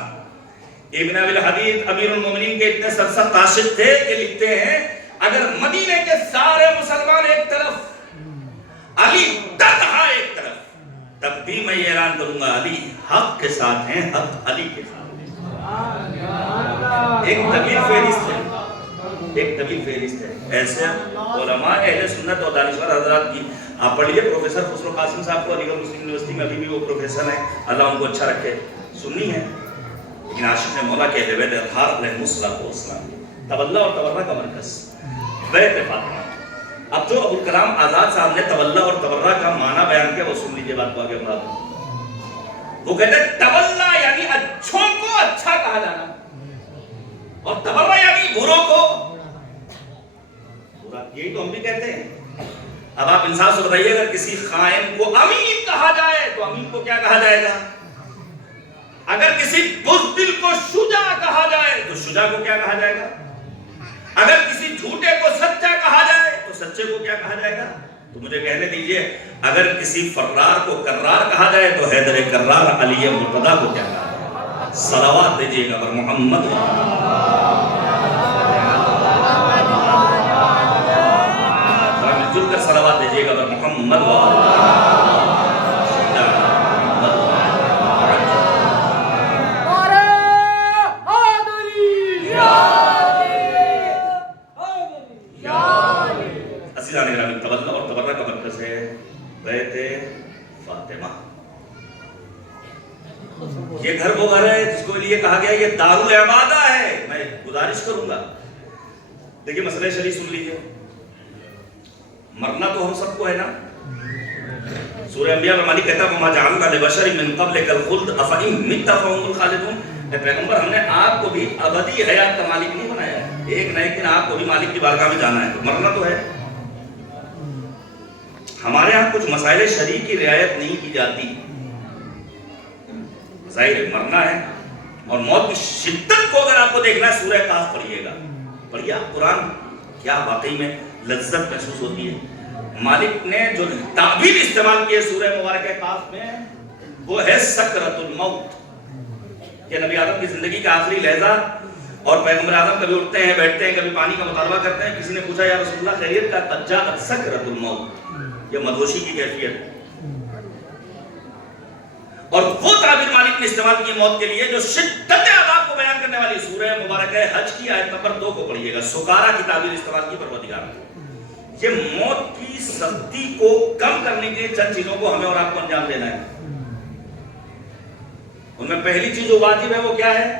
ابن ابی الحدید امیر المومنین کے اتنے سرسخت عاشق تھے کہ لکھتے ہیں اگر مدینے کے سارے مسلمان ایک طرف علی تنہا ایک طرف, تب بھی میں یہ اعلان کروں گا علی حق کے ساتھ ہیں, حق علی کے ساتھ ہیں. ایک طویل فہرست ہے, ایک طویل فہرست ہے. ایسے علماء اہل سنت اور دانشور حضرات کی آپ پڑھ لیجیے. پروفیسر خسرو قاسم صاحب کو علی گڑھ مسلم یونیورسٹی میں ابھی بھی وہ پروفیسر ہیں, اللہ ان کو اچھا رکھے, سنی ہے لیکن عاشق مولا کے اہل بیت اطہار علیہ السلام. تولا اور تبرہ کا مرکز بیت فاطمہ. اب جو ابو الکلام آزاد صاحب نے تولا اور تبرہ کا معنی بیان کیا وہ سن لیجیے, بات کو آگے بڑھا دوں. وہ کہتے ہیں تولا یعنی اچھوں کو اچھا کہا جانا, اور تبرہ یعنی بروں کو برا. یہی تو ہم بھی کہتے ہیں. اب آپ انصاف سے بتائیے اگر کسی خائن کو امین کہا جائے تو امین کو کیا کہا جائے گا؟ اگر کسی بزدل کو شجاع کہا جائے تو شجاع کو کیا کہا جائے گا؟ اگر کسی جھوٹے کو سچا کہا جائے تو سچے کو کیا کہا جائے گا؟ تو مجھے کہنے دیجئے اگر کسی فرار کو کرار کہا جائے تو حیدر کرار علی مرتضیٰ کو کیا کہا جائے؟ صلوات دیجئے گا پر محمد مل کر صلوات دیجئے گا پر محمد تولا اور تبرہ کا مرکز ہے بیت فاطمہ. یہ گھر وہ گھر ہے جس کو لیے کہا گیا یہ دارالعبادہ ہے. میں گزارش کروں گا دیکھیے مسئلہ شریف سن لیجیے. مرنا تو ہم سب کو ہے نا. سورہ انبیاء میں مالک کہتا ہے وَمَا جَعَلْنَا لِبَشَرٍ مِّن قَبْلِكَ الْخُلْدَ أَفَإِن مِّتَّ فَهُمُ الْخَالِدُونَ. اے پیغمبر ہم نے آپ کو بھی ابدی حیات کا مالک نہیں بنایا ہے, ایک نہ ایک دن آپ کو بھی مالک کی بارگاہ میں جانا ہے. تو مرنا تو ہے. ہمارے ہاں کچھ مسائل شرعی کی رعایت نہیں کی جاتی. ظاہر مرنا ہے اور موت کی شدت کو اگر آپ کو دیکھنا ہے سورہ کہف پڑھیے گا. پڑھیے آپ قرآن, کیا واقعی میں لذت محسوس ہوتی ہے. مالک نے جو تعبیر استعمال کی ہے سورہ مبارکہ کہف میں وہ ہے سکرۃ الموت, کہ نبی آدم کی زندگی کا آخری لحظہ. اور پیغمبر آدم کبھی اٹھتے ہیں, بیٹھتے ہیں, کبھی پانی کا مطالبہ کرتے ہیں. کسی نے پوچھا یا رسول اللہ خیریت کا؟ قد جاءت سکرۃ الموت, یہ مدہوشی کی کیفیت. اور وہ تعبیر مالک نے استعمال کی موت کے لیے جو شدت عذاب کو بیان کرنے والی سورہ مبارکہ حج کی آیت نمبر 2 کو پڑھیے گا. سکارا کی تعبیر استعمال کی پروردگار نے. یہ موت کی سختی کو کم کرنے کے لیے چند چیزوں کو ہمیں اور آپ کو انجام دینا ہے. ان میں پہلی چیز جو واجب ہے وہ کیا ہے؟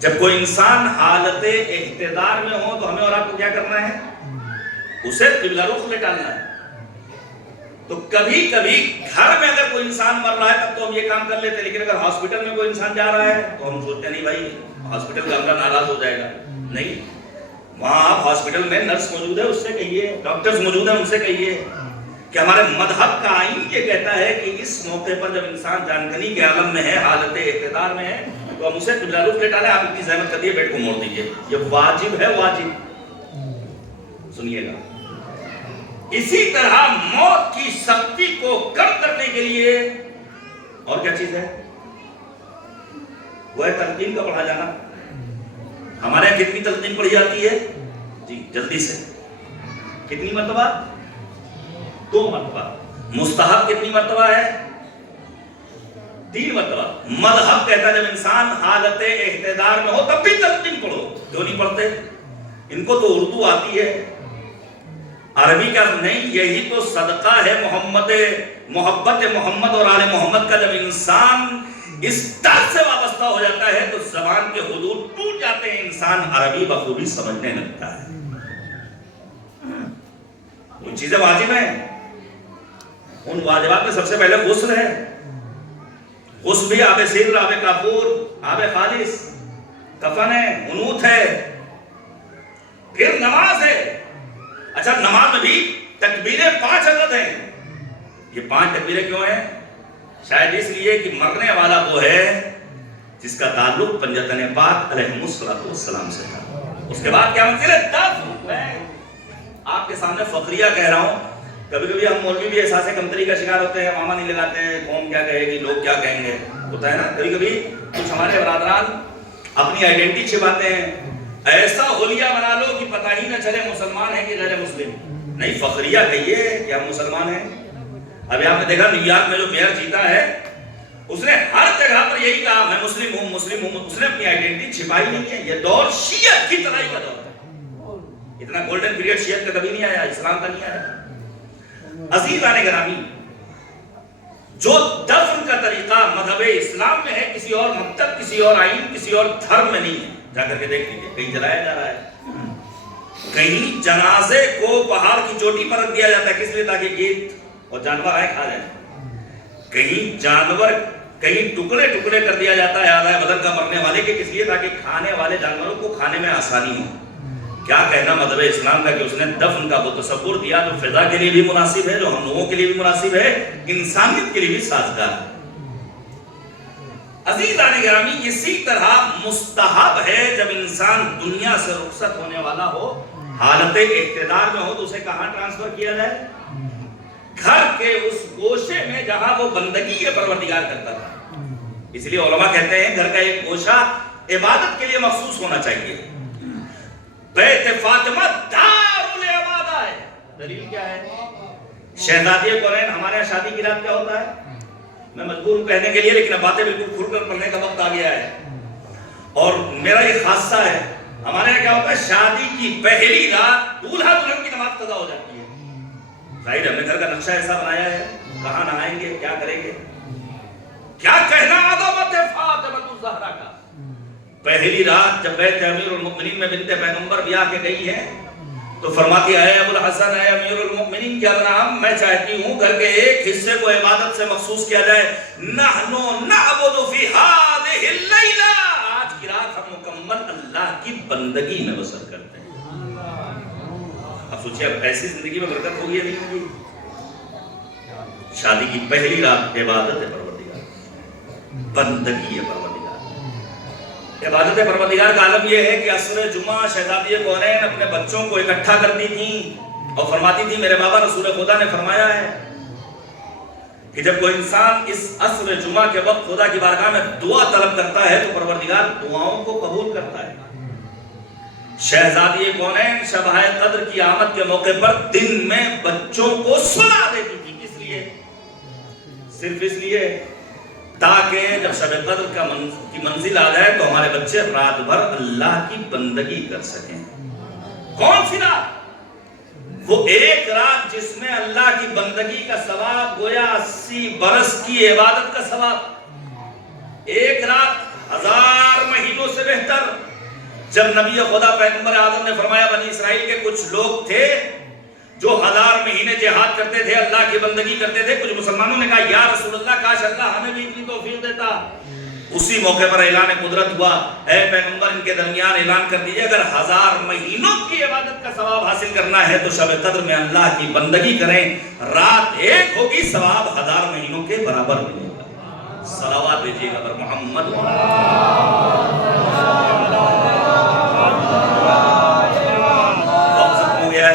جب کوئی انسان حالت اقتدار میں ہو تو ہمیں اور آپ کو کیا کرنا ہے؟ اسے قبلہ رخ لٹانا ہے. تو کبھی کبھی گھر میں اگر کوئی انسان مر رہا ہے تب تو ہم یہ کام کر لیتے, لیکن اگر ہاسپٹل میں کوئی انسان جا رہا ہے تو ہم سوچتے نہیں بھائی ہاسپٹل کا عملہ ناراض ہو جائے گا. نہیں, وہاں آپ ہاسپٹل میں نرس موجود ہے اس سے کہیے, ڈاکٹرز موجود ہیں ان سے کہیے کہ ہمارے مذہب کا آئین یہ کہتا ہے کہ اس موقع پر جب انسان جانکنی کے عالم میں ہے, حالت اقتدار میں ہے, تو ہم اسے قبلہ رخ لٹانا ہے. آپ اتنی زحمت کر دیے, بیٹ کو موڑ دیجیے. یہ واجب ہے, واجب. سنیے گا. اسی طرح موت کی سختی کو کم کرنے کے لیے اور کیا چیز ہے؟ وہ ہے تلقین کا پڑھا جانا. ہمارے یہاں کتنی تلقین پڑھی جاتی ہے؟ جی جلدی سے. کتنی مرتبہ؟ 2 مرتبہ. مستحب کتنی مرتبہ ہے؟ 3 مرتبہ. مذہب کہتا ہے جب انسان حالت احتضار میں ہو تب بھی تلقین پڑھو. کیوں نہیں پڑھتے؟ ان کو تو اردو آتی ہے، عربی کا نہیں. یہی تو صدقہ ہے محبت محمد اور آل محمد کا. جب انسان اس طرح سے وابستہ ہو جاتا ہے تو زبان کے حدود ٹوٹ جاتے ہیں، انسان عربی بخوبی سمجھنے لگتا ہے. ان چیزیں واجب ہیں. ان واجبات میں سب سے پہلے غسل ہے. غسل بھی آب سر، آب کافور، آب خالص، کفن ہے، قنوت ہے، پھر نماز ہے. اچھا نماز میں بھی تکبیریں 5 عدد ہیں. یہ 5 تکبیریں کیوں ہیں؟ شاید اس لیے کہ مرنے والا وہ ہے جس کا تعلق پنجتن پاک علیہ السلام سے تھا. اس کے بعد کیا منزل ہے؟ دفن. میں آپ کے سامنے فقریہ کہہ رہا ہوں. کبھی کبھی ہم مولوی بھی احساس کمتری کا شکار ہوتے ہیں، ماما نہیں لگاتے ہیں، قوم کیا کہے گی، لوگ کیا کہیں گے، ہوتا ہے نا. کبھی کبھی کچھ ہمارے برادران اپنی آئیڈینٹی چھپاتے ہیں. ایسا حلیہ بنا لو کہ پتہ ہی نہ چلے مسلمان ہے کہ غیر مسلم. نہیں، فخریہ کہیے کہ ہم مسلمان ہیں. ابھی آپ نے دیکھا نیو یارک میں جو میئر جیتا ہے اس نے ہر جگہ پر یہی کہا میں مسلم ہوں مسلم ہوں. اس نے اپنی آئیڈینٹی چھپائی نہیں ہے. یہ دور شیعت کی ترائی کا دور ہے. اتنا گولڈن پیریڈ شیعت کا کبھی نہیں آیا، اسلام کا نہیں آیا. عزیزان گرامی، جو دفن کا طریقہ مذہب اسلام میں ہے کسی اور مکتب، کسی اور آئین، کسی اور دھرم میں نہیں ہے. جا کر کے دیکھ لیجیے. کہیں جلایا جا رہا ہے، کہیں جنازے کو پہاڑ کی چوٹی پر رکھ دیا جاتا ہے. کس لیے؟ تاکہ گیت اور جانور آئے کھا جائیں. کہیں جانور کہیں ٹکڑے ٹکڑے کر دیا جاتا ہے اعضائے بدن کا مرنے والے کے. کس لیے؟ تاکہ کھانے والے جانوروں کو کھانے میں آسانی ہو. کیا کہنا مذہب اسلام کا کہ اس نے دفن کا وہ تصور دیا جو فضا کے لیے بھی مناسب ہے، جو ہم لوگوں کے لیے بھی مناسب ہے، انسانیت کے لیے بھی سازگار ہے. عزیزان گرامی، اسی طرح مستحب ہے جب انسان دنیا سے رخصت ہونے والا ہو، حالت اقتدار میں ہو، تو اسے کہاں ٹرانسفر کیا جائے؟ گھر کے اس گوشے میں جہاں وہ بندگی پروردگار کرتا تھا. اس لیے علماء کہتے ہیں گھر کا ایک گوشہ عبادت کے لیے مخصوص ہونا چاہیے. بیت فاطمہ دار العبادہ ہے. دلیل کیا ہے؟ شہزادی کونین ہمارے یہاں شادی کی رات کیا ہوتا ہے؟ میں مجبور ہوں کہنے کے لیے، لیکن اب باتیں بالکل کھل کر پڑھنے کا وقت آ گیا ہے. اور میرا یہ خاصہ ہے، ہمارے یہاں کیا ہوتا ہے؟ شادی کی پہلی رات دولہا دلہن کی نماز قضا ہو جاتی ہے. ظاہر ہم نے گھر کا نقشہ ایسا بنایا ہے، کہاں نہائیں گے، کیا کریں گے. کیا کہنا عظمت فاطمہ الزہرا کا. پہلی رات جب بیت امیر المؤمنین میں بنت پیغمبر بیاہ کے گئی ہے تو فرماتی ہے ابو الحسن اے امیر المؤمنین کیا بنام، میں چاہتی ہوں گھر کے ایک حصے کو عبادت سے مخصوص کیا جائے. نحن نعبد فی هذه اللیلہ، آج کی رات ہم مکمل اللہ کی بندگی میں بسر کرتے ہیں. اب سوچئے اب ایسی زندگی میں برکت ہوگی یا نہیں ہوگی؟ شادی کی پہلی رات عبادت ہے پروردگار، بندگی ہے پروردگار. عبادت پروردگار کا عالم یہ ہے کہ عصر جمعہ شہزادی کونین اپنے بچوں کو اکٹھا کرتی تھیں اور فرماتی تھی میرے بابا رسول خدا نے فرمایا ہے کہ جب کوئی انسان اس عصر جمعہ کے وقت خدا کی بارگاہ میں دعا طلب کرتا ہے تو پروردگار دعاؤں کو قبول کرتا ہے. شہزادی کونین شب قدر کی آمد کے موقع پر دن میں بچوں کو سلا دیتی تھی. کس لیے؟ صرف اس لیے تاکہ جب شب قدر کی منزل آ جائے تو ہمارے بچے رات بھر اللہ کی بندگی کر سکیں. کون سی رات؟ وہ ایک رات جس میں اللہ کی بندگی کا ثواب گویا 80 برس کی عبادت کا ثواب. ایک رات 1000 مہینوں سے بہتر. جب نبی خدا پیغمبر اعظم نے فرمایا بنی اسرائیل کے کچھ لوگ تھے جو 1000 مہینے جہاد کرتے تھے، اللہ کی بندگی کرتے تھے. کچھ مسلمانوں نے کہا یا رسول اللہ کاش اللہ ہمیں بھی اتنی توفیق دیتا. اسی موقع پر اعلان قدرت ہوا، اے پیغمبر ان کے درمیان اعلان کر دیجئے اگر 1000 مہینوں کی عبادت کا ثواب حاصل کرنا ہے تو شب قدر میں اللہ کی بندگی کریں. رات ایک ہوگی، ثواب 1000 مہینوں کے برابر ملے گا. صلوات بھیجیے گا پر محمد ہے.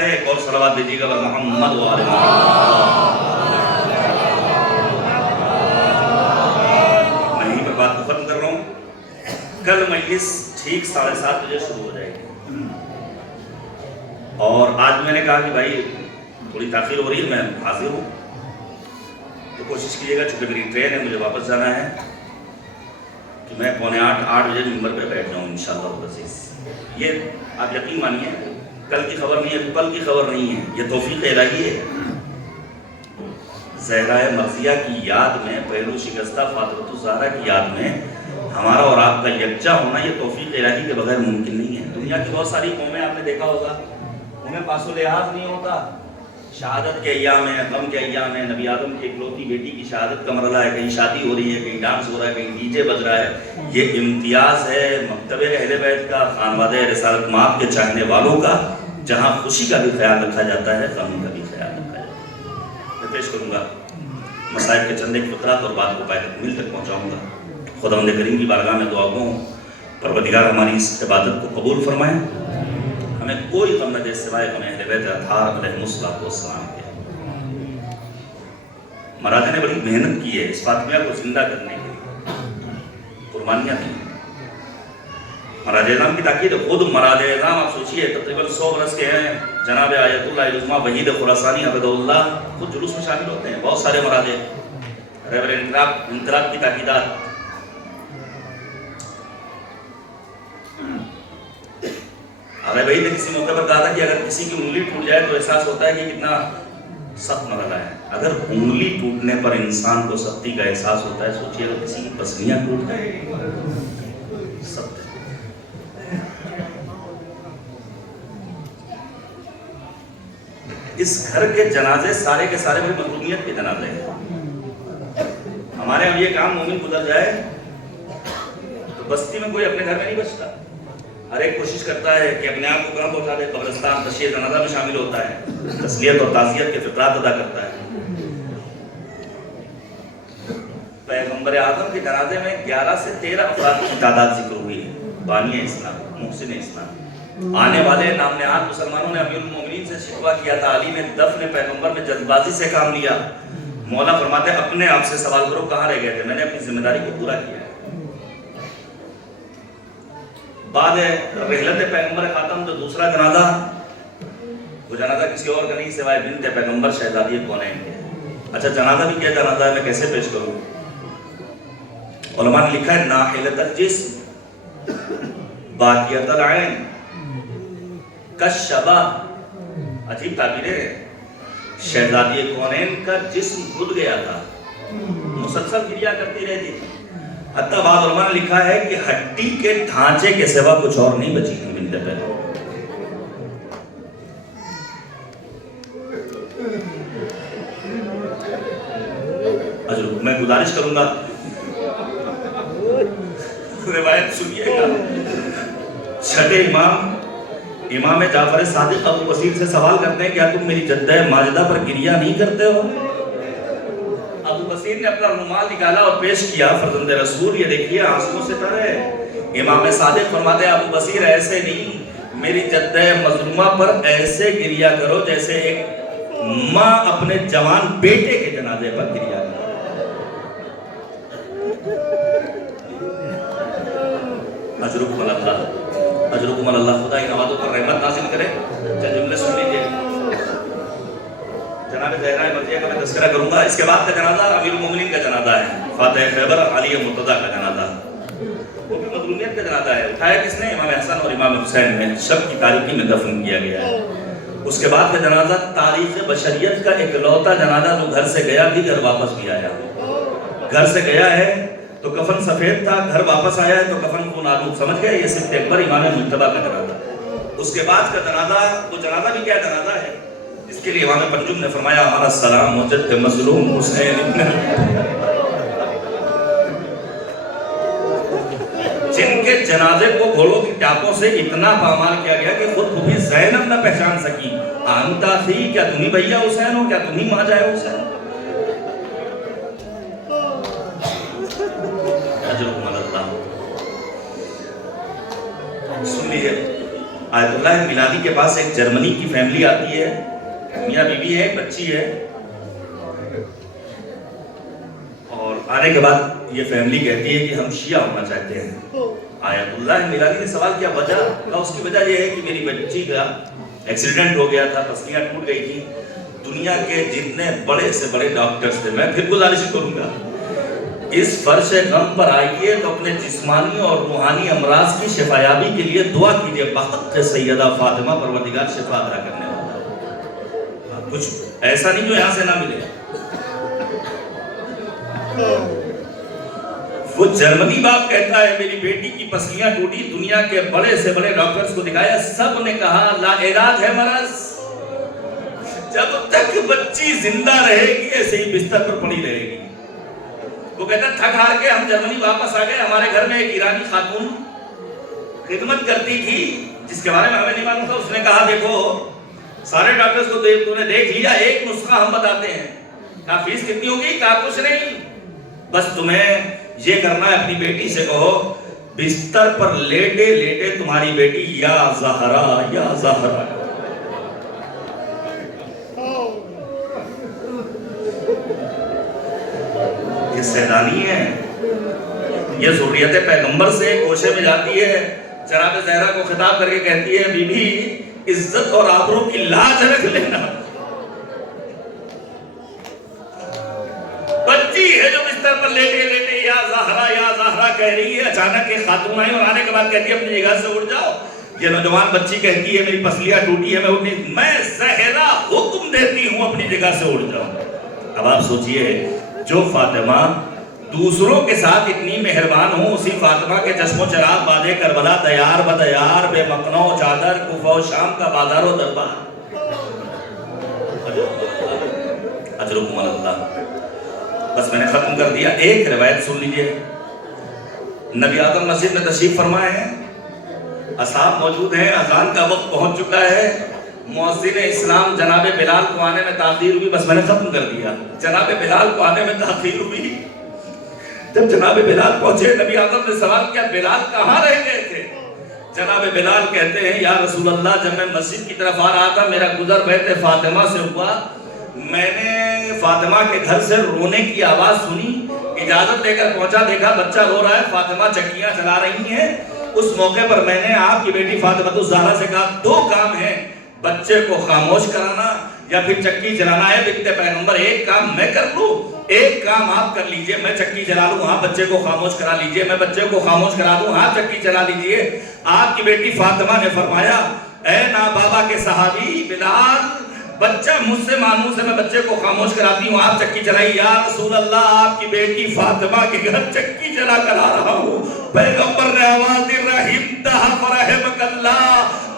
ایک اور صلوات دیجیے گا پر محمد و آل میں یہیں پر بات کو ختم کر رہا ہوں. کل مجلس ٹھیک 7:30 بجے شروع ہو جائے گی اور آج میں نے کہا کہ بھائی تھوڑی تاخیر ہو رہی ہے، میں حاضر ہوں. تو کوشش کیجیے گا، چونکہ میری ٹرین ہے، مجھے واپس جانا ہے، کہ میں 7:45 بجے ممبر پہ بیٹھ جاؤں انشاءاللہ العزیز۔ یہ آپ یقین مانیے کل کی خبر نہیں ہے، پل کی خبر نہیں ہے، یہ توفیق الہی ہے۔ زہرائے مرضیہ کی یاد میں، پہلو شکستہ فاطمۃ الزہرا کی یاد میں ہمارا اور آپ کا یکجا ہونا یہ توفیق الہی کے بغیر ممکن نہیں ہے۔ دنیا کی بہت ساری قومیں آپ نے دیکھا ہوگا، انہیں پاس و لحاظ نہیں ہوتا، شہادت کے ایام ہیں، غم کے ایام ہیں، نبی آدم کی اکلوتی بیٹی کی شہادت کا مرحلہ ہے، کہیں شادی ہو رہی ہے، کہیں ڈانس ہو رہا ہے، کہیں ڈی جے بج رہا ہے۔ یہ امتیاز ہے مکتبہ اہل بیت کا، خانوادہ رسالت مآب کے چاہنے والوں کا، جہاں خوشی کا بھی خیال رکھا جاتا ہے، غم کا بھی خیال رکھا جاتا ہے۔ میں پیش کروں گا مصائب کے چند ایک فقرات اور بات کو پائے تکمیل تک پہنچاؤں گا۔ خداوند کریم کی بارگاہ میں دعا گو ہوں، پروردگار ہماری اس عبادت کو قبول فرمائیں، ہمیں کوئی غم نہ دے سوائے غم اہل بیت اطہار علیہم السلام کے۔ مہاراجہ نے بڑی محنت کی ہے اس فاطمیہ کو زندہ کرنے کے لیے، قربانیاں دی۔ مہاراجہ اعظم کی تاکید خود مہاراجہ اعظم آپ سوچئے تقریباً 100 برس کے ہیں، جناب آیت اللہ العظمہ وحید خراسانی حفظہ اللہ خود جلوس میں شامل ہوتے ہیں، بہت سارے مہاراجے، ریور انقلاب کی تاکیدات۔ آغا وحید نے کسی موقع پر کہا تھا کہ اگر کسی کی انگلی ٹوٹ جائے تو احساس ہوتا ہے کہ کتنا سخت مرحلہ ہے۔ اگر انگلی ٹوٹنے پر انسان کو سختی کا احساس ہوتا ہے، سوچئے اگر کسی کی پسلیاں ٹوٹ جائیں، سخت ہے۔ اس گھر کے جنازے سارے کے سارے بڑی محرومیت کے جنازے ہیں۔ ہمارے اب یہ کام مومن گزر جائے تو بستی میں کوئی اپنے گھر میں نہیں بچتا، ہر ایک کوشش کرتا ہے کہ اپنے آپ کو کہاں پہنچا دے، قبرستان تشییع جنازہ میں شامل ہوتا ہے، تسلیت اور تعزیت کے فقرات ادا کرتا ہے۔ پیغمبر اعظم کے جنازے میں 11 سے 13 افراد کی تعداد ذکر ہوئی ہے، بانی اسلام، محسن اسلام۔ آنے والے نام نہاد مسلمانوں نے امیر المومنین سے شکوہ کیا تھا، علی نے دفن پیغمبر میں جلد بازی سے کام لیا۔ مولا فرماتے ہیں اپنے آپ سے سوال کرو کہاں رہ گئے تھے، میں نے اپنی ذمہ داری کو پورا کیا ہے۔ بعد رحلت پیغمبر خاتم جو دوسرا جنازہ، وہ جنازہ کسی اور کا نہیں سوائے بنت پیغمبر شہزادی کونین کے۔ اچھا جنازہ بھی کیا جنازہ ہے، میں کیسے پیش کروں؟ علماء نے لکھا ہے ناحلۃ الجسم باقیۃ العین کالشبہ، عجیب تعبیر ہے۔ شہزادی کونین کا جسم گھل گیا تھا، مسلسل گریا کرتی رہتی تھی، حتیٰ بعض علماء نے لکھا ہے کہ ہڈی کے ڈھانچے کے سوا کچھ اور نہیں بچی تھی بنت پیغمبر۔ میں گزارش کروں گا روایت سنیے گا۔ چھٹے امام جعفر صادق ابو بصیر سے سوال کرتے ہیں کیا تم میری جدہ ماجدہ پر گریہ نہیں کرتے ہو؟ ابو بصیر نے اپنا رومال نکالا اور پیش کیا، فرزند رسول یہ دیکھیے آنسوؤں سے تر ہے۔ امام صادق فرماتے ہیں ابو بصیر ایسے نہیں، میری جدہ مظلومہ پر ایسے گریہ کرو جیسے ایک ماں اپنے جوان بیٹے کے جنازے پر گریہ کرو۔ اجرکم اللہ، اجرکم اللہ، خدا ان آوازوں پر رحمت نازل کرے۔ چند جملے سن لیجیے، جناب زہرائے مرضیہ کا میں تذکرہ کروں گا۔ اس کے بعد کا جنازہ امیر المومنین کا جنازہ ہے، فاتح خیبر علی مرتضیٰ کا جنازہ، وہ بھی مظلومیت کا جنازہ ہے۔ اٹھایا کس نے؟ امام حسن اور امام حسین نے، شب کی تاریکی میں دفن کیا گیا ہے۔ اس کے بعد کا جنازہ تاریخ بشریت کا اکلوتا جنازہ جو گھر سے گیا بھی گھر واپس بھی آیا۔ گھر سے گیا ہے تو کفن سفید تھا، گھر واپس آیا ہے تو کفن خون آلود، سمجھ گئے؟ یہ صرف اکبر امام مجتبیٰ کا جنازہ۔ اس کے بعد کا جنازہ، وہ جنازہ بھی کیا جنازہ ہے، اس کے لیے امام پنجم نے فرمایا ہمارا السلام مجد مظلوم حسین ابن، جن کے جنازے کو گھوڑوں کی ٹاپوں سے اتنا پامال کیا گیا کہ خود بھی زینب نہ پہچان سکی، آنتا تھی کیا تمہیں بھیا حسین ہو، کیا تمہیں ماں جائے حسین؟ اجرکم اللہ۔ سن لیجیے، آیت اللہ میلانی کے پاس ایک جرمنی کی فیملی آتی ہے، میاں بیوی ہے، ایک بچی ہے، اور آنے کے بعد یہ فیملی کہتی ہے کہ ہم شیعہ ہونا چاہتے ہیں۔ آیت اللہ میلانی نے سوال کیا وجہ؟ کہا اس کی وجہ یہ ہے کہ میری بچی کا ایکسیڈنٹ ہو گیا تھا، پسلیاں ٹوٹ گئی تھی، دنیا کے جتنے بڑے سے بڑے ڈاکٹرز تھے، میں پھر گزارش کروں گا اس فرش غم پر آئیے تو اپنے جسمانی اور روحانی امراض کی شفایابی کے لیے دعا کیجئے. بحق سیدہ فاطمہ پروردگار شفا عطا کرنے والا ہے. کچھ ایسا نہیں جو یہاں سے نہ ملے. وہ جرمنی باپ کہتا ہے میری بیٹی کی پسلیاں ٹوٹی، دنیا کے بڑے سے بڑے ڈاکٹرز کو دکھایا، سب نے کہا لا علاج ہے مرض. جب تک بچی زندہ رہے گی ایسے ہی بستر پر پڑی رہے گی. وہ کہتا ہے تھک ہار کے ہم جرمنی واپس آ گئے. ہمارے گھر میں ایک ایرانی خاتون خدمت کرتی تھی جس کے بارے میں ہمیں نہیں معلوم تھا. اس نے کہا دیکھو سارے ڈاکٹرز کو تو نے دیکھ لیا، ایک نسخہ ہم بتاتے ہیں. کہا فیس کتنی ہوگی؟ کہا کچھ نہیں، بس تمہیں یہ کرنا ہے اپنی بیٹی سے کہو بستر پر لیٹے لیٹے تمہاری بیٹی یا زہرا یا زہرا. یہ سیدانی ہے، یہ ذریت پیغمبر سے کوشے میں جاتی ہے. جناب زہرا کو خطاب کر کے کہتی ہے بی بی عزت اور آبرو کی لاج رکھ لینا. بچی ہے جو بستر پر لیٹے لیٹے یا زہرا کہہ رہی ہے. اچانک ایک خاتون آئی اور آنے کے بعد کہتی ہے اپنی جگہ سے اٹھ جاؤ. یہ نوجوان بچی کہتی ہے میری پسلیاں ٹوٹی ہے، میں زہرا حکم دیتی ہوں اپنی جگہ سے اٹھ جاؤ. اب آپ سوچئے جو فاطمہ دوسروں کے ساتھ اتنی مہربان ہوں، اسی فاطمہ کے چشم و چراغ بادے کربلا دیار بدیار بے مقنع و چادر کوفہ و شام کا بازار و دربار. اجرکم اللہ. بس میں نے ختم کر دیا. ایک روایت سن لیجئے. نبی آدم مسجد میں تشریف فرمائے ہیں، اصحاب موجود ہیں، اذان کا وقت پہنچ چکا ہے. مؤذن اسلام جناب بلال کو آنے میں تاخیر ہوئی. بس میں نے ختم کر دیا. جناب بلال کو آنے میں تاخیر ہوئی. جب جناب بلال پہنچے نبی آدم نے سوال کیا بلال کہاں رہ گئے تھے؟ جناب بلال کہتے ہیں یا رسول اللہ جب میں مسجد کی طرف آ رہا تھا میرا گزر بیت فاطمہ سے ہوا، میں نے فاطمہ کے گھر سے رونے کی آواز سنی، اجازت لے کر پہنچا، دیکھا بچہ رو رہا ہے، فاطمہ چکیاں چلا رہی ہیں. اس موقع پر میں نے آپ کی بیٹی فاطمہ الزہرا سے کہا دو کام ہیں، بچے کو خاموش کرانا یا پھر چکی چلانا ہے بنت پیغمبر. ایک کام میں کر لوں، ایک کام آپ کر لیجئے. میں چکی چلا لوں، ہاں بچے کو خاموش کرا لیجئے. میں بچے کو خاموش کرا دوں، ہاں چکی چلا لیجئے. آپ کی بیٹی فاطمہ نے فرمایا اے نابابا کے صحابی بلال، بچہ مجھ سے مانوس ہے، میں بچے کو خاموش کراتی ہوں، آپ چکی چلائی. یا رسول اللہ آپ کی بیٹی فاطمہ کے گھر چکی چلا کر آ رہا ہوں. پیغمبر نے آواز دی رحمتہ فرحمک اللہ،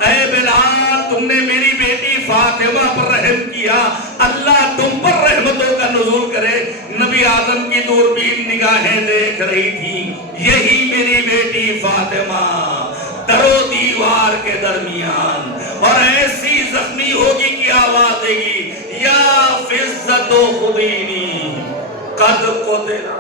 اے بلال تم نے میری بیٹی فاطمہ پر رحم کیا، اللہ تم پر رحمتوں کا نزول کرے. نبی آدم کی دوربین نگاہیں دیکھ رہی تھی یہی میری بیٹی فاطمہ در و دیوار کے درمیان، اور ایسی زخمی ہوگی کہ آواز دے گی یا فزت و خدینی قد قتلا.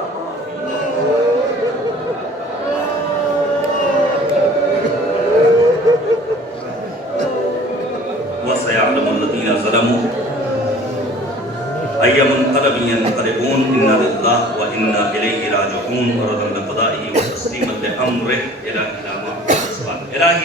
وَسَيَعْلَمُ الَّذِينَ ظَلَمُوا أَيَّ مُنْقَلَبٍ يَنْقَلِبُونَ إِنَّا لِلَّهِ وَإِنَّا إِلَيْهِ رَاجِعُونَ. وَرَضًا بِقَضَائِهِ وَتَسْلِيمًا لِأَمْرِهِ إِلَهِ الْعَالَمِينَ. الْإِلَهِ